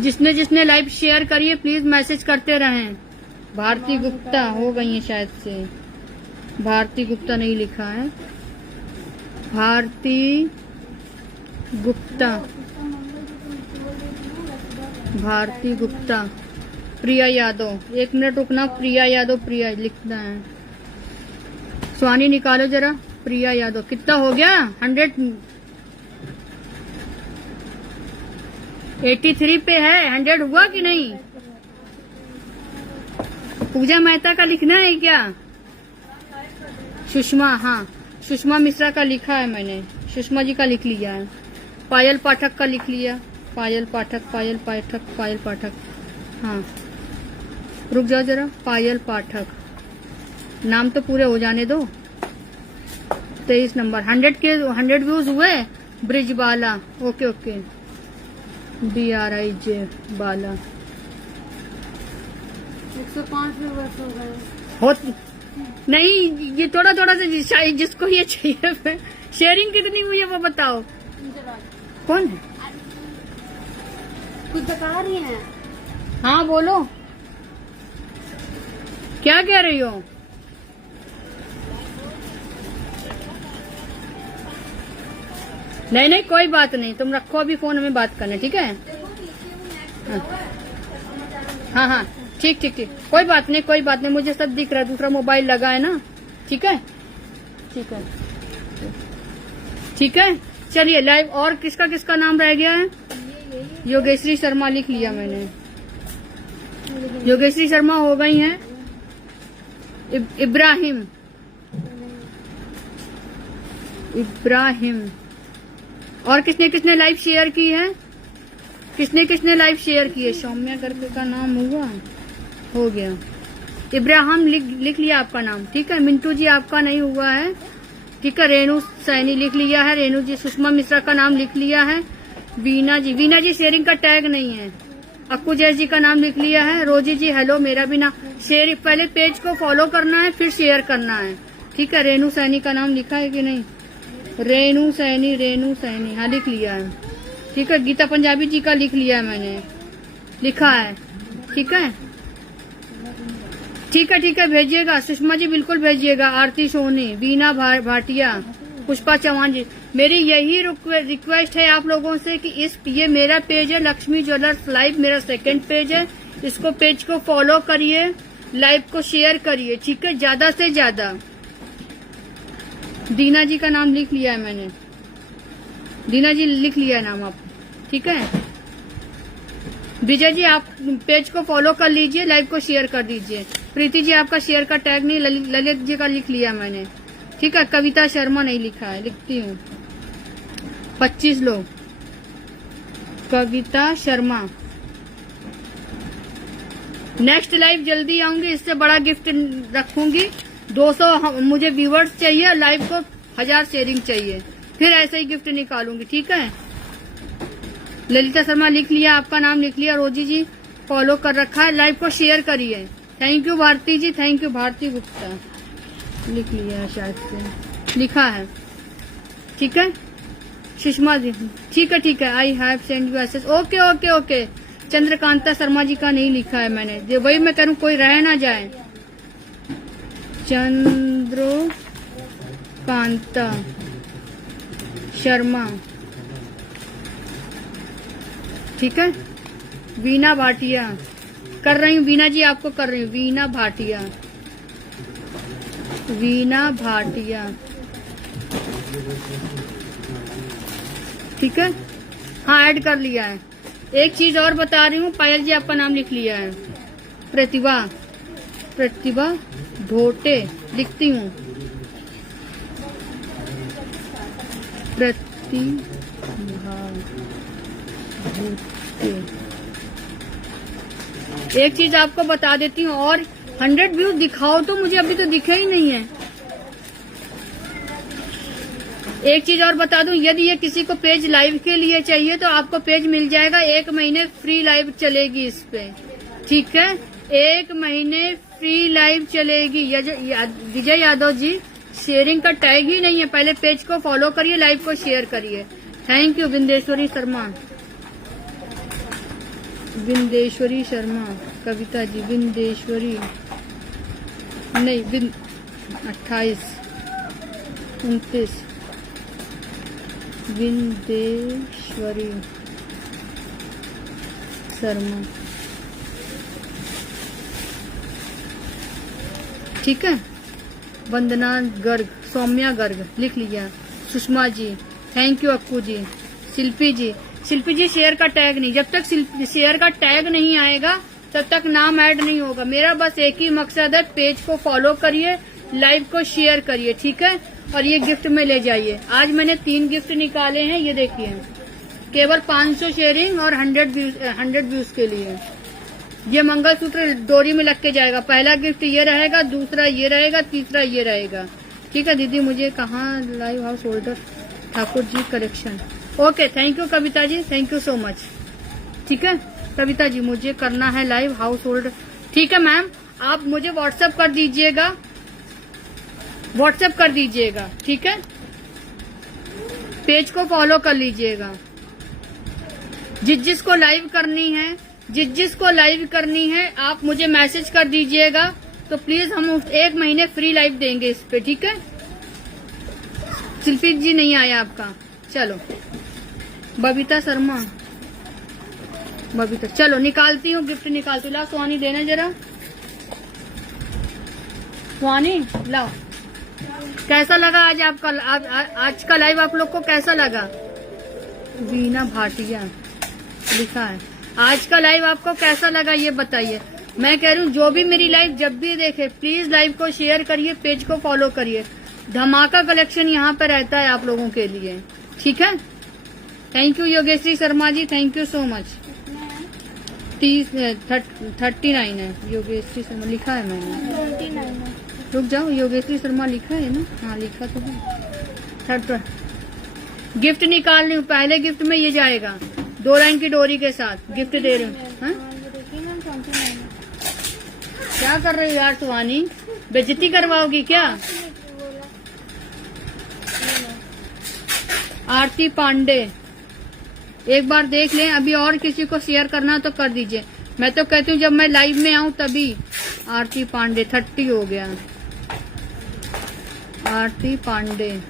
जिसने जिसने लाइव शेयर करिए प्लीज मैसेज करते रहें। भारती गुप्ता हो गई है शायद से। भारती गुप्ता नहीं लिखा है, भारती गुप्ता, भारती गुप्ता, प्रिया यादव, 1 मिनट रुकना, प्रिया यादव, प्रिया लिखना है। स्वानी निकालो जरा, प्रिया यादव कितना हो गया? 183 पे है, 100 हुआ कि नहीं? पूजा मेहता का लिखना है क्या? सुषमा, हाँ सुषमा मिश्रा का लिखा है मैंने, सुषमा जी का लिख लिया है। पायल पाठक का लिख लिया, पायल पाठक, पायल पाठक, पायल पाठक, हाँ रुक जाओ जरा, पायल पाठक, नाम तो पूरे हो जाने दो। 23 नंबर, 100 व्यूज हुए। ब्रिज बाला, ओके ओके, BRIJ बाला, 105 व्यूअर्स हो गए। हो नहीं, ये थोड़ा थोड़ा सा जिसको ये चाहिए। शेयरिंग कितनी हुई है वो बताओ। कौन है? कुछ बता रही हैं? हाँ बोलो, क्या कह रही हो? नहीं नहीं कोई बात नहीं, तुम रखो अभी फोन, हमें बात करना, ठीक है? हाँ हाँ ठीक ठीक ठीक, कोई बात नहीं कोई बात नहीं, मुझे सब दिख रहा है, दूसरा मोबाइल लगा है ना, ठीक है ठीक है ठीक है। चलिए लाइव, और किसका किसका नाम रह गया है? योगेश्वरी शर्मा लिख लिया मैंने, योगेश्वरी शर्मा हो गई हैं। इब्राहिम, इब्राहिम, और किसने किसने लाइव शेयर की है? किसने किसने लाइव शेयर की है? सौम्या करके का नाम हुआ, हो गया। इब्राहिम लिख लिया आपका नाम, ठीक है। मिंटू जी आपका नहीं हुआ है, ठीक है। रेणु सैनी लिख लिया है, रेणु जी। सुषमा मिश्रा का नाम लिख लिया है। वीना जी शेयरिंग का टैग नहीं है। अक्कू जैस जी का नाम लिख लिया है। रोजी जी हेलो, मेरा भी नाम शेयर, पहले पेज को फॉलो करना है फिर शेयर करना है, ठीक है। रेणु सैनी का नाम लिखा है कि नहीं? रेणु सैनी हाँ लिख लिया है, ठीक है। गीता पंजाबी जी का लिख लिया है मैंने, लिखा है, ठीक है ठीक है ठीक है, भेजिएगा। सुषमा जी बिल्कुल भेजिएगा। आरती सोनी, वीना भाटिया, पुष्पा चौहान जी, मेरी यही रिक्वेस्ट है आप लोगों से कि ये मेरा पेज है लक्ष्मी ज्वेलर्स लाइव, मेरा सेकंड पेज है, इसको पेज को फॉलो करिए, लाइव को शेयर करिए, ठीक है, ज्यादा से ज्यादा। दीना जी का नाम लिख लिया है मैंने, दीना जी लिख लिया है नाम आप, ठीक है। विजय जी आप पेज को फॉलो कर लीजिए, लाइव को शेयर कर दीजिए। प्रीति जी आपका शेयर का टैग नहीं, ललित जी का लिख लिया मैंने, ठीक है। कविता शर्मा नहीं लिखा है, लिखती हूँ। 25 लोग, कविता शर्मा। नेक्स्ट लाइव जल्दी आऊंगी, इससे बड़ा गिफ्ट रखूंगी। 200 मुझे व्यूवर्स चाहिए, लाइव को 1000 शेयरिंग चाहिए, फिर ऐसे ही गिफ्ट निकालूंगी, ठीक है। ललिता शर्मा लिख लिया, आपका नाम लिख लिया। रोजी जी फॉलो कर रखा है, लाइव को शेयर करिए। Thank you Bharti ji, thank you. Bharti Gupta लिख लिया है, शायद से लिखा है, ठीक है। सुषमा जी ठीक है ठीक है। I have send you message, okay okay okay. Chandrakanta Sharma ji का नहीं लिखा है मैंने, वही मैं करूँ, कोई रह ना जाए। चंद्रकांता शर्मा, ठीक है। वीना भाटिया कर रही हूँ, वीना जी आपको कर रही हूँ। वीना भाटिया, वीना भाटिया, ठीक है, हाँ ऐड कर लिया है। एक चीज और बता रही हूँ, पायल जी आपका नाम लिख लिया है। प्रतिभा, प्रतिभा भोटे लिखती हूँ, प्रतिभा भोटे। एक चीज आपको बता देती हूँ, और 100 व्यूज दिखाओ तो मुझे, अभी तो दिखे ही नहीं है। एक चीज और बता दूं, यदि ये किसी को पेज लाइव के लिए चाहिए तो आपको पेज मिल जाएगा, 1 महीने फ्री लाइव चलेगी इस पे, ठीक है। 1 महीने फ्री लाइव चलेगी। विजय यादव जी शेयरिंग का टैग ही नहीं है, पहले पेज को फॉलो करिए, लाइव को शेयर करिए। Thank you. बिंदेश्वरी शर्मा, बिंदेश्वरी शर्मा, कविता जी बिंदेश्वरी नहीं 28, 29 विंदेश्वरी शर्मा। ठीक है, वंदना गर्ग, सौम्या गर्ग लिख लिया। Sushma ji thank you. Akku ji, Shilpi ji, Shilpi ji share का टैग नहीं, जब तक शेयर का टैग नहीं आएगा तब तक नाम ऐड नहीं होगा। मेरा बस एक ही मकसद है, पेज को फॉलो करिए, लाइव को शेयर करिए, ठीक है, और ये गिफ्ट में ले जाइए। आज मैंने 3 गिफ्ट निकाले हैं, ये देखिए, केवल 500 शेयरिंग और 100 व्यूज के लिए। ये मंगलसूत्र डोरी में लग के जाएगा। पहला गिफ्ट ये रहेगा, दूसरा ये रहेगा, तीसरा ये रहेगा। ठीक है दीदी, मुझे कहाँ live house holder Thakur ji collection. Okay, thank you Kavita ji, thank you so much. ठीक है कविता जी, मुझे करना है लाइव हाउस होल्डर। ठीक है मैम, आप मुझे व्हाट्सएप कर दीजिएगा, ठीक है, पेज को फॉलो कर लीजिएगा। जिसको लाइव करनी है आप मुझे मैसेज कर दीजिएगा, तो प्लीज हम 1 महीने फ्री लाइव देंगे इस पे, ठीक है। शिल्पी जी नहीं आया आपका, चलो बबीता शर्मा, चलो निकालती हूँ, गिफ्ट निकालती हूँ। ला सुहानी देना जरा, सुहानी लाओ। कैसा लगा आज आपका आज का लाइव, आप लोग को कैसा लगा? वीना भाटिया लिखा है, आज का लाइव आपको कैसा लगा ये बताइए। मैं कह रही हूँ जो भी मेरी लाइव जब भी देखे प्लीज लाइव को शेयर करिए, पेज को फॉलो करिए। धमाका कलेक्शन यहाँ पे रहता है आप लोगों के लिए, ठीक है। Thank you Yogeshwari Sharma ji, thank you so much. 39 है योगेश्वरी शर्मा, लिखा है मैंने, 29 है। रुक जाओ, योगेश्वरी शर्मा लिखा है ना? हाँ लिखा तो है। गिफ्ट निकाल रही हूँ, पहले गिफ्ट में ये जाएगा 2 लाइन की डोरी के साथ गिफ्ट दे रही हूँ। हाँ? क्या कर रही हो यार सुहानी, बेइज्जती करवाओगी क्या? आरती पांडे, एक बार देख लें, अभी और किसी को शेयर करना तो कर दीजिए। मैं तो कहती हूँ जब मैं लाइव में आऊँ तभी। आरती पांडे 30 हो गया। आरती पांडे,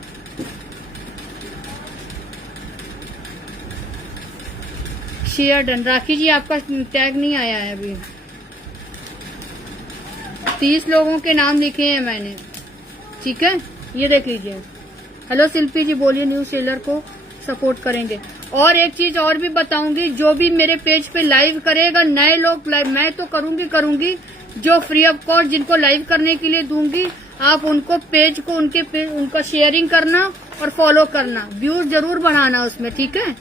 शेयर डन। राखी जी आपका टैग नहीं आया है अभी। 30 लोगों के नाम लिखे हैं मैंने, ठीक है, ये देख लीजिए। हेलो शिल्पी जी, बोलिए न्यू सेलर को सपोर्ट करेंगे। और एक चीज और भी बताऊंगी, जो भी मेरे पेज पे लाइव करेगा, नए लोग लाइव मैं तो करूंगी, जो फ्री ऑफ कॉस्ट जिनको लाइव करने के लिए दूंगी, आप उनको पेज को उनका शेयरिंग करना और फॉलो करना, व्यूज जरूर बढ़ाना उसमें, ठीक है।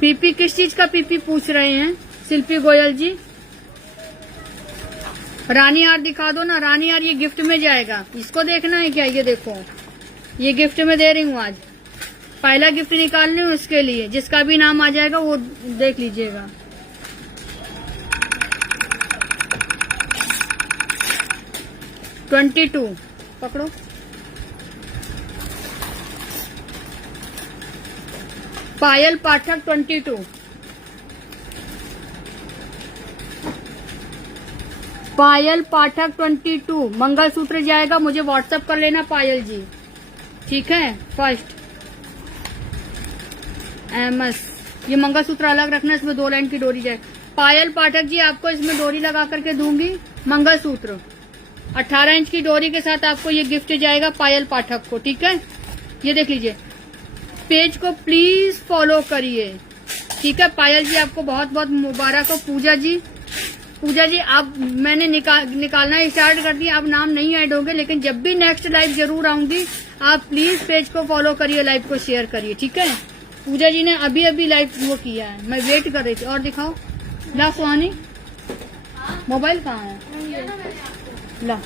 पीपी किस चीज का पीपी पूछ रहे हैं शिल्पी गोयल जी? रानी हार दिखा दो ना, रानी हार ये गिफ्ट में जाएगा, इसको देखना है क्या? ये देखो, ये गिफ्ट में दे रही हूँ आज। पहला गिफ्ट निकाल रही हूँ इसके लिए, जिसका भी नाम आ जाएगा वो देख लीजिएगा। $22 पकड़ो। पायल पाठक 22। पायल पाठक 22 मंगलसूत्र जाएगा, मुझे व्हाट्सएप कर लेना पायल जी, ठीक है। फर्स्ट एमएस, ये मंगलसूत्र अलग रखना, इसमें 2 लाइन की डोरी जाए। पायल पाठक जी आपको इसमें डोरी लगा करके दूंगी, मंगलसूत्र 18 इंच की डोरी के साथ आपको ये गिफ्ट जाएगा पायल पाठक को, ठीक है। ये देख लीजिए, पेज को प्लीज फॉलो करिए, ठीक है। पायल जी आपको बहुत बहुत मुबारक हो। पूजा जी आप मैंने निकालना स्टार्ट कर दिया, अब नाम नहीं ऐड होंगे, लेकिन जब भी नेक्स्ट लाइव जरूर आऊंगी, आप प्लीज पेज को फॉलो करिए, लाइव को शेयर करिए, ठीक है। पूजा जी ने अभी लाइव वो किया है, मैं वेट कर रही थी। और दिखाओ, ला सुहानी, मोबाइल कहाँ है? ला,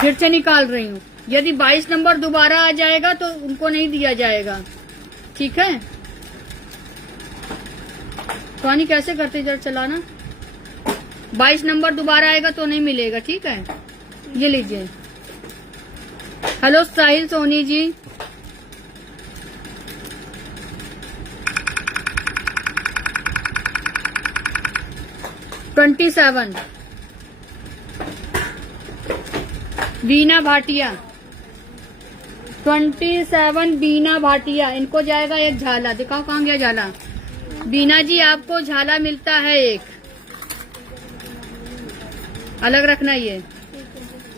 फिर से निकाल रही हूँ। यदि 22 नंबर दोबारा आ जाएगा तो उनको नहीं दिया जाएगा, ठीक है। सुहानी कैसे करते जरा चलाना, 22 नंबर दोबारा आएगा तो नहीं मिलेगा, ठीक है। ये लीजिए। हेलो साहिल सोनी जी, 27 बीना भाटिया, 27 बीना भाटिया, इनको जाएगा एक झाला। दिखाओ कहाँ गया झाला। बीना जी आपको झाला मिलता है एक, अलग रखना ये।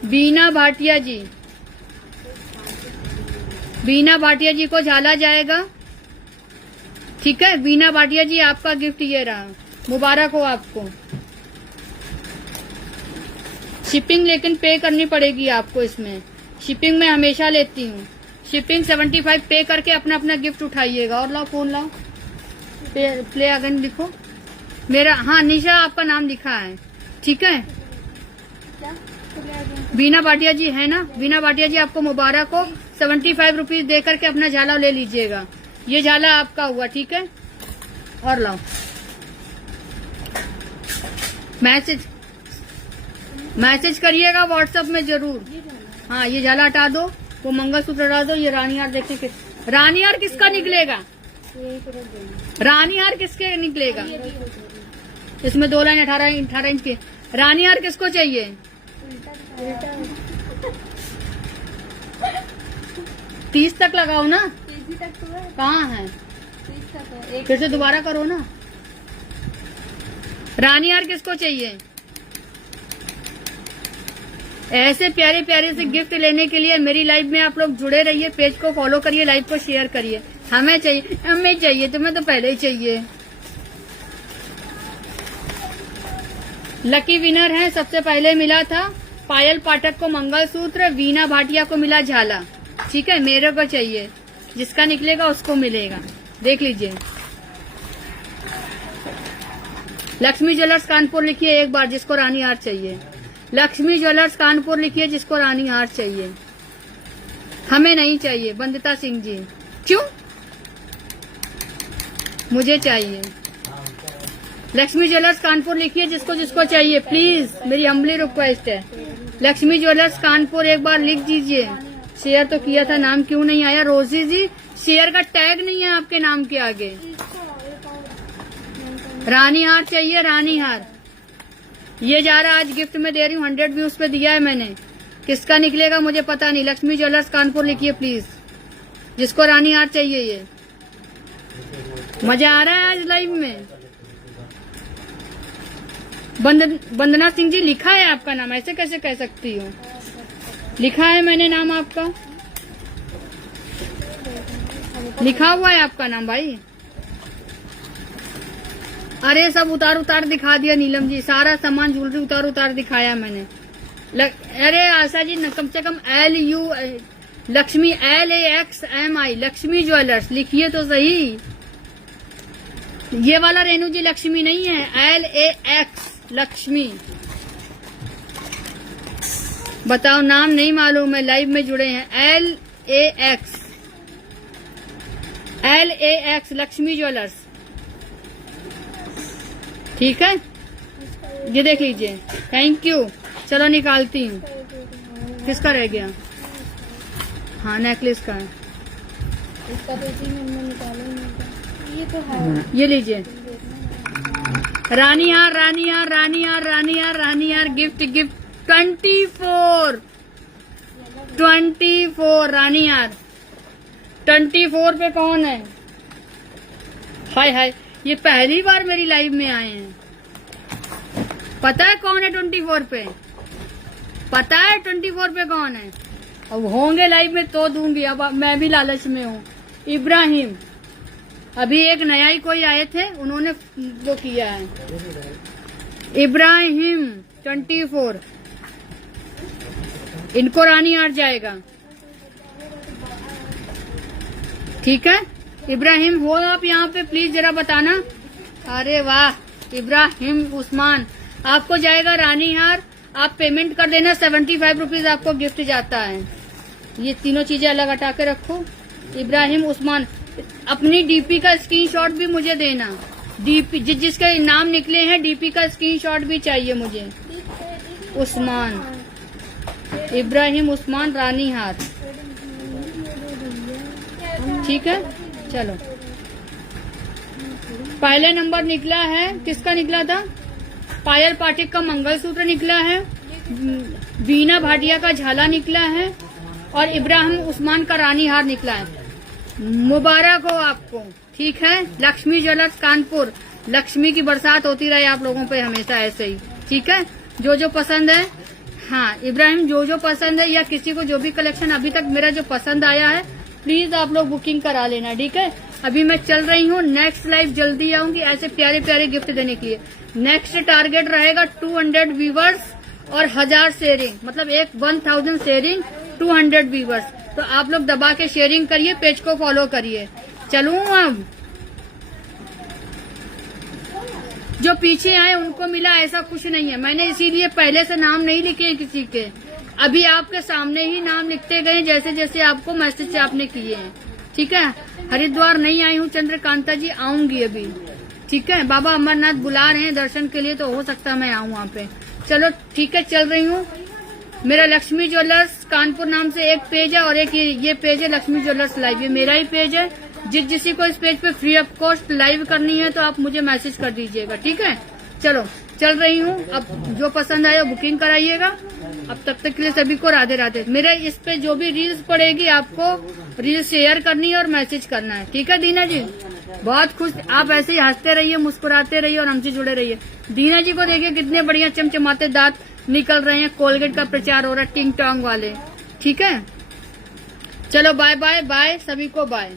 बीना भाटिया जी, बीना भाटिया जी को झाला जाएगा, ठीक है। बीना भाटिया जी आपका गिफ्ट ये रहा, मुबारक हो आपको। शिपिंग लेकिन पे करनी पड़ेगी आपको इसमें, शिपिंग मैं हमेशा लेती हूँ। शिपिंग 75 पे करके अपना अपना गिफ्ट उठाइएगा। और लाओ फोन लाओ, प्ले अगेन लिखो मेरा। हाँ निशा आपका नाम लिखा है, ठीक है। बीना भाटिया जी है ना, बीना भाटिया जी आपको मुबारक हो। 75 रुपीज दे करके अपना झाला ले लीजिएगा, ये झाला आपका हुआ, ठीक है। और लाओ मैसेज करिएगा व्हाट्सएप में जरूर। हाँ ये झाला हटा दो, वो मंगलसूत्र हटा दो। ये रानी हार देखने के, रानी हार किसका निकलेगा, रानी हार किसके निकलेगा। इसमें 2 लाइन 18 इंच के। रानी हार किसको चाहिए, 30 तक लगाओ ना, कहाँ है, फिर से दोबारा करो ना। रानी हार किसको चाहिए। ऐसे प्यारे प्यारे से गिफ्ट लेने के लिए मेरी लाइव में आप लोग जुड़े रहिए, पेज को फॉलो करिए, लाइव को शेयर करिए। हमें चाहिए, तुम्हें तो पहले ही चाहिए। लकी विनर है, सबसे पहले मिला था पायल पाठक को मंगलसूत्र, वीना भाटिया को मिला झाला, ठीक है। मेरे को चाहिए, जिसका निकलेगा उसको मिलेगा, देख लीजिए। लक्ष्मी ज्वेलर्स कानपुर लिखिए एक बार जिसको रानी हार चाहिए। लक्ष्मी ज्वेलर्स कानपुर लिखिए जिसको रानी हार चाहिए। हमें नहीं चाहिए। बंदिता सिंह जी, क्यों, मुझे चाहिए। लक्ष्मी ज्वेलर्स कानपुर लिखिए जिसको जिसको चाहिए, प्लीज मेरी हम्बली रिक्वेस्ट है। लक्ष्मी ज्वेलर्स कानपुर एक बार लिख दीजिए। शेयर तो किया था, नाम क्यों नहीं आया। रोजी जी शेयर का टैग नहीं है आपके नाम के आगे। रानी हार चाहिए, रानी हार। ये जा रहा, आज गिफ्ट में दे रही हूँ, 100 व्यूज पे दिया है मैंने। किसका निकलेगा मुझे पता नहीं। लक्ष्मी ज्वेलर्स कानपुर लिखिए प्लीज, जिसको रानी हार चाहिए। ये मजा आ रहा है आज लाइव में। वंदना सिंह जी लिखा है आपका नाम, ऐसे कैसे कह सकती हूँ, लिखा है मैंने नाम आपका, लिखा हुआ है आपका नाम भाई। अरे सब उतार दिखा दिया नीलम जी, सारा सामान ज्वेलरी उतार दिखाया मैंने। अरे आशा जी कम से कम लक्ष्मी LAXMI लक्ष्मी ज्वेलर्स लिखिए तो सही। ये वाला रेनू जी लक्ष्मी नहीं है, LAX लक्ष्मी। बताओ नाम नहीं मालूम है, लाइव में जुड़े हैं। LAX लक्ष्मी ज्वेलर्स, ठीक है। ये देख लीजिए, थैंक यू। चलो निकालती हूँ, किसका रह गया। हाँ नेकलेस का है, इसका तो इसी में निकाले। ये तो है, ये लीजिए। रानी हार, रानी हार, रानी हार, रानी हार, रानी हार, गिफ्ट 24 रानी हार। 24 पे कौन है, हाय हाय, ये पहली बार मेरी लाइव में आए हैं। पता है कौन है 24 पे, पता है 24 पे कौन है। अब होंगे लाइव में तो दूंगी, अब मैं भी लालच में हूँ। इब्राहिम, अभी एक नया ही कोई आए थे, उन्होंने वो किया है। इब्राहिम 24, इनको रानी हार जाएगा, ठीक है। इब्राहिम हो आप यहाँ पे, प्लीज जरा बताना। अरे वाह इब्राहिम उस्मान, आपको जाएगा रानी हार। आप पेमेंट कर देना, 75 रुपीज आपको गिफ्ट जाता है। ये तीनों चीजें अलग हटा के रखो। इब्राहिम उस्मान, अपनी डीपी का स्क्रीनशॉट भी मुझे देना। डीपी जिसके नाम निकले हैं, डीपी का स्क्रीनशॉट भी चाहिए मुझे। उस्मान, इब्राहिम उस्मान रानी हार, ठीक है। चलो पहले नंबर निकला है, किसका निकला था, पायल पाठक का मंगलसूत्र निकला है, बीना भाटिया का झाला निकला है और इब्राहिम उस्मान का रानी हार निकला है। मुबारक हो आपको, ठीक है। लक्ष्मी ज्वेलर्स कानपुर, लक्ष्मी की बरसात होती रहे आप लोगों पे हमेशा ऐसे ही, ठीक है। जो जो पसंद है, हाँ इब्राहिम, जो जो पसंद है या किसी को जो भी कलेक्शन अभी तक मेरा जो पसंद आया है प्लीज आप लोग बुकिंग करा लेना, ठीक है। अभी मैं चल रही हूँ, नेक्स्ट लाइव जल्दी आऊंगी ऐसे प्यारे प्यारे गिफ्ट देने के लिए। नेक्स्ट टारगेट रहेगा 200 व्यूवर्स और 1000 शेयरिंग, मतलब 1000 शेयरिंग 200 व्यूवर्स। तो आप लोग दबा के शेयरिंग करिए, पेज को फॉलो करिए। चलूं अब, जो पीछे आए उनको मिला ऐसा कुछ नहीं है, मैंने इसीलिए पहले से नाम नहीं लिखे हैं किसी के, अभी आपके सामने ही नाम लिखते गए जैसे जैसे आपको मैसेज आपने किए हैं, ठीक है। हरिद्वार नहीं आई हूँ चंद्रकांता जी, आऊंगी अभी, ठीक है। बाबा अमरनाथ बुला रहे हैं दर्शन के लिए, तो हो सकता है मैं आऊँ वहाँ पे। चलो ठीक है, चल रही हूँ। मेरा लक्ष्मी ज्वेलर्स कानपुर नाम से एक पेज है और एक ये पेज है लक्ष्मी ज्वेलर्स लाइव, ये मेरा ही पेज है। जिसी को इस पेज पे फ्री ऑफ कॉस्ट लाइव करनी है तो आप मुझे मैसेज कर दीजिएगा, ठीक है। चलो चल रही हूँ, अब जो पसंद आए बुकिंग कराइएगा। अब तक के लिए सभी को राधे राधे। मेरा इस पे जो भी रील्स पड़ेगी आपको रील्स शेयर करनी है और मैसेज करना है, ठीक है दीना जी। बहुत खुश, आप ऐसे ही हंसते रहिए, मुस्कुराते रहिए और हमसे जुड़े रहिए। दीना जी को देखिए कितने बढ़िया चमचमाते दांत निकल रहे हैं, कोलगेट का प्रचार हो रहा है टिंग टोंग वाले, ठीक है। चलो बाय बाय बाय, सभी को बाय।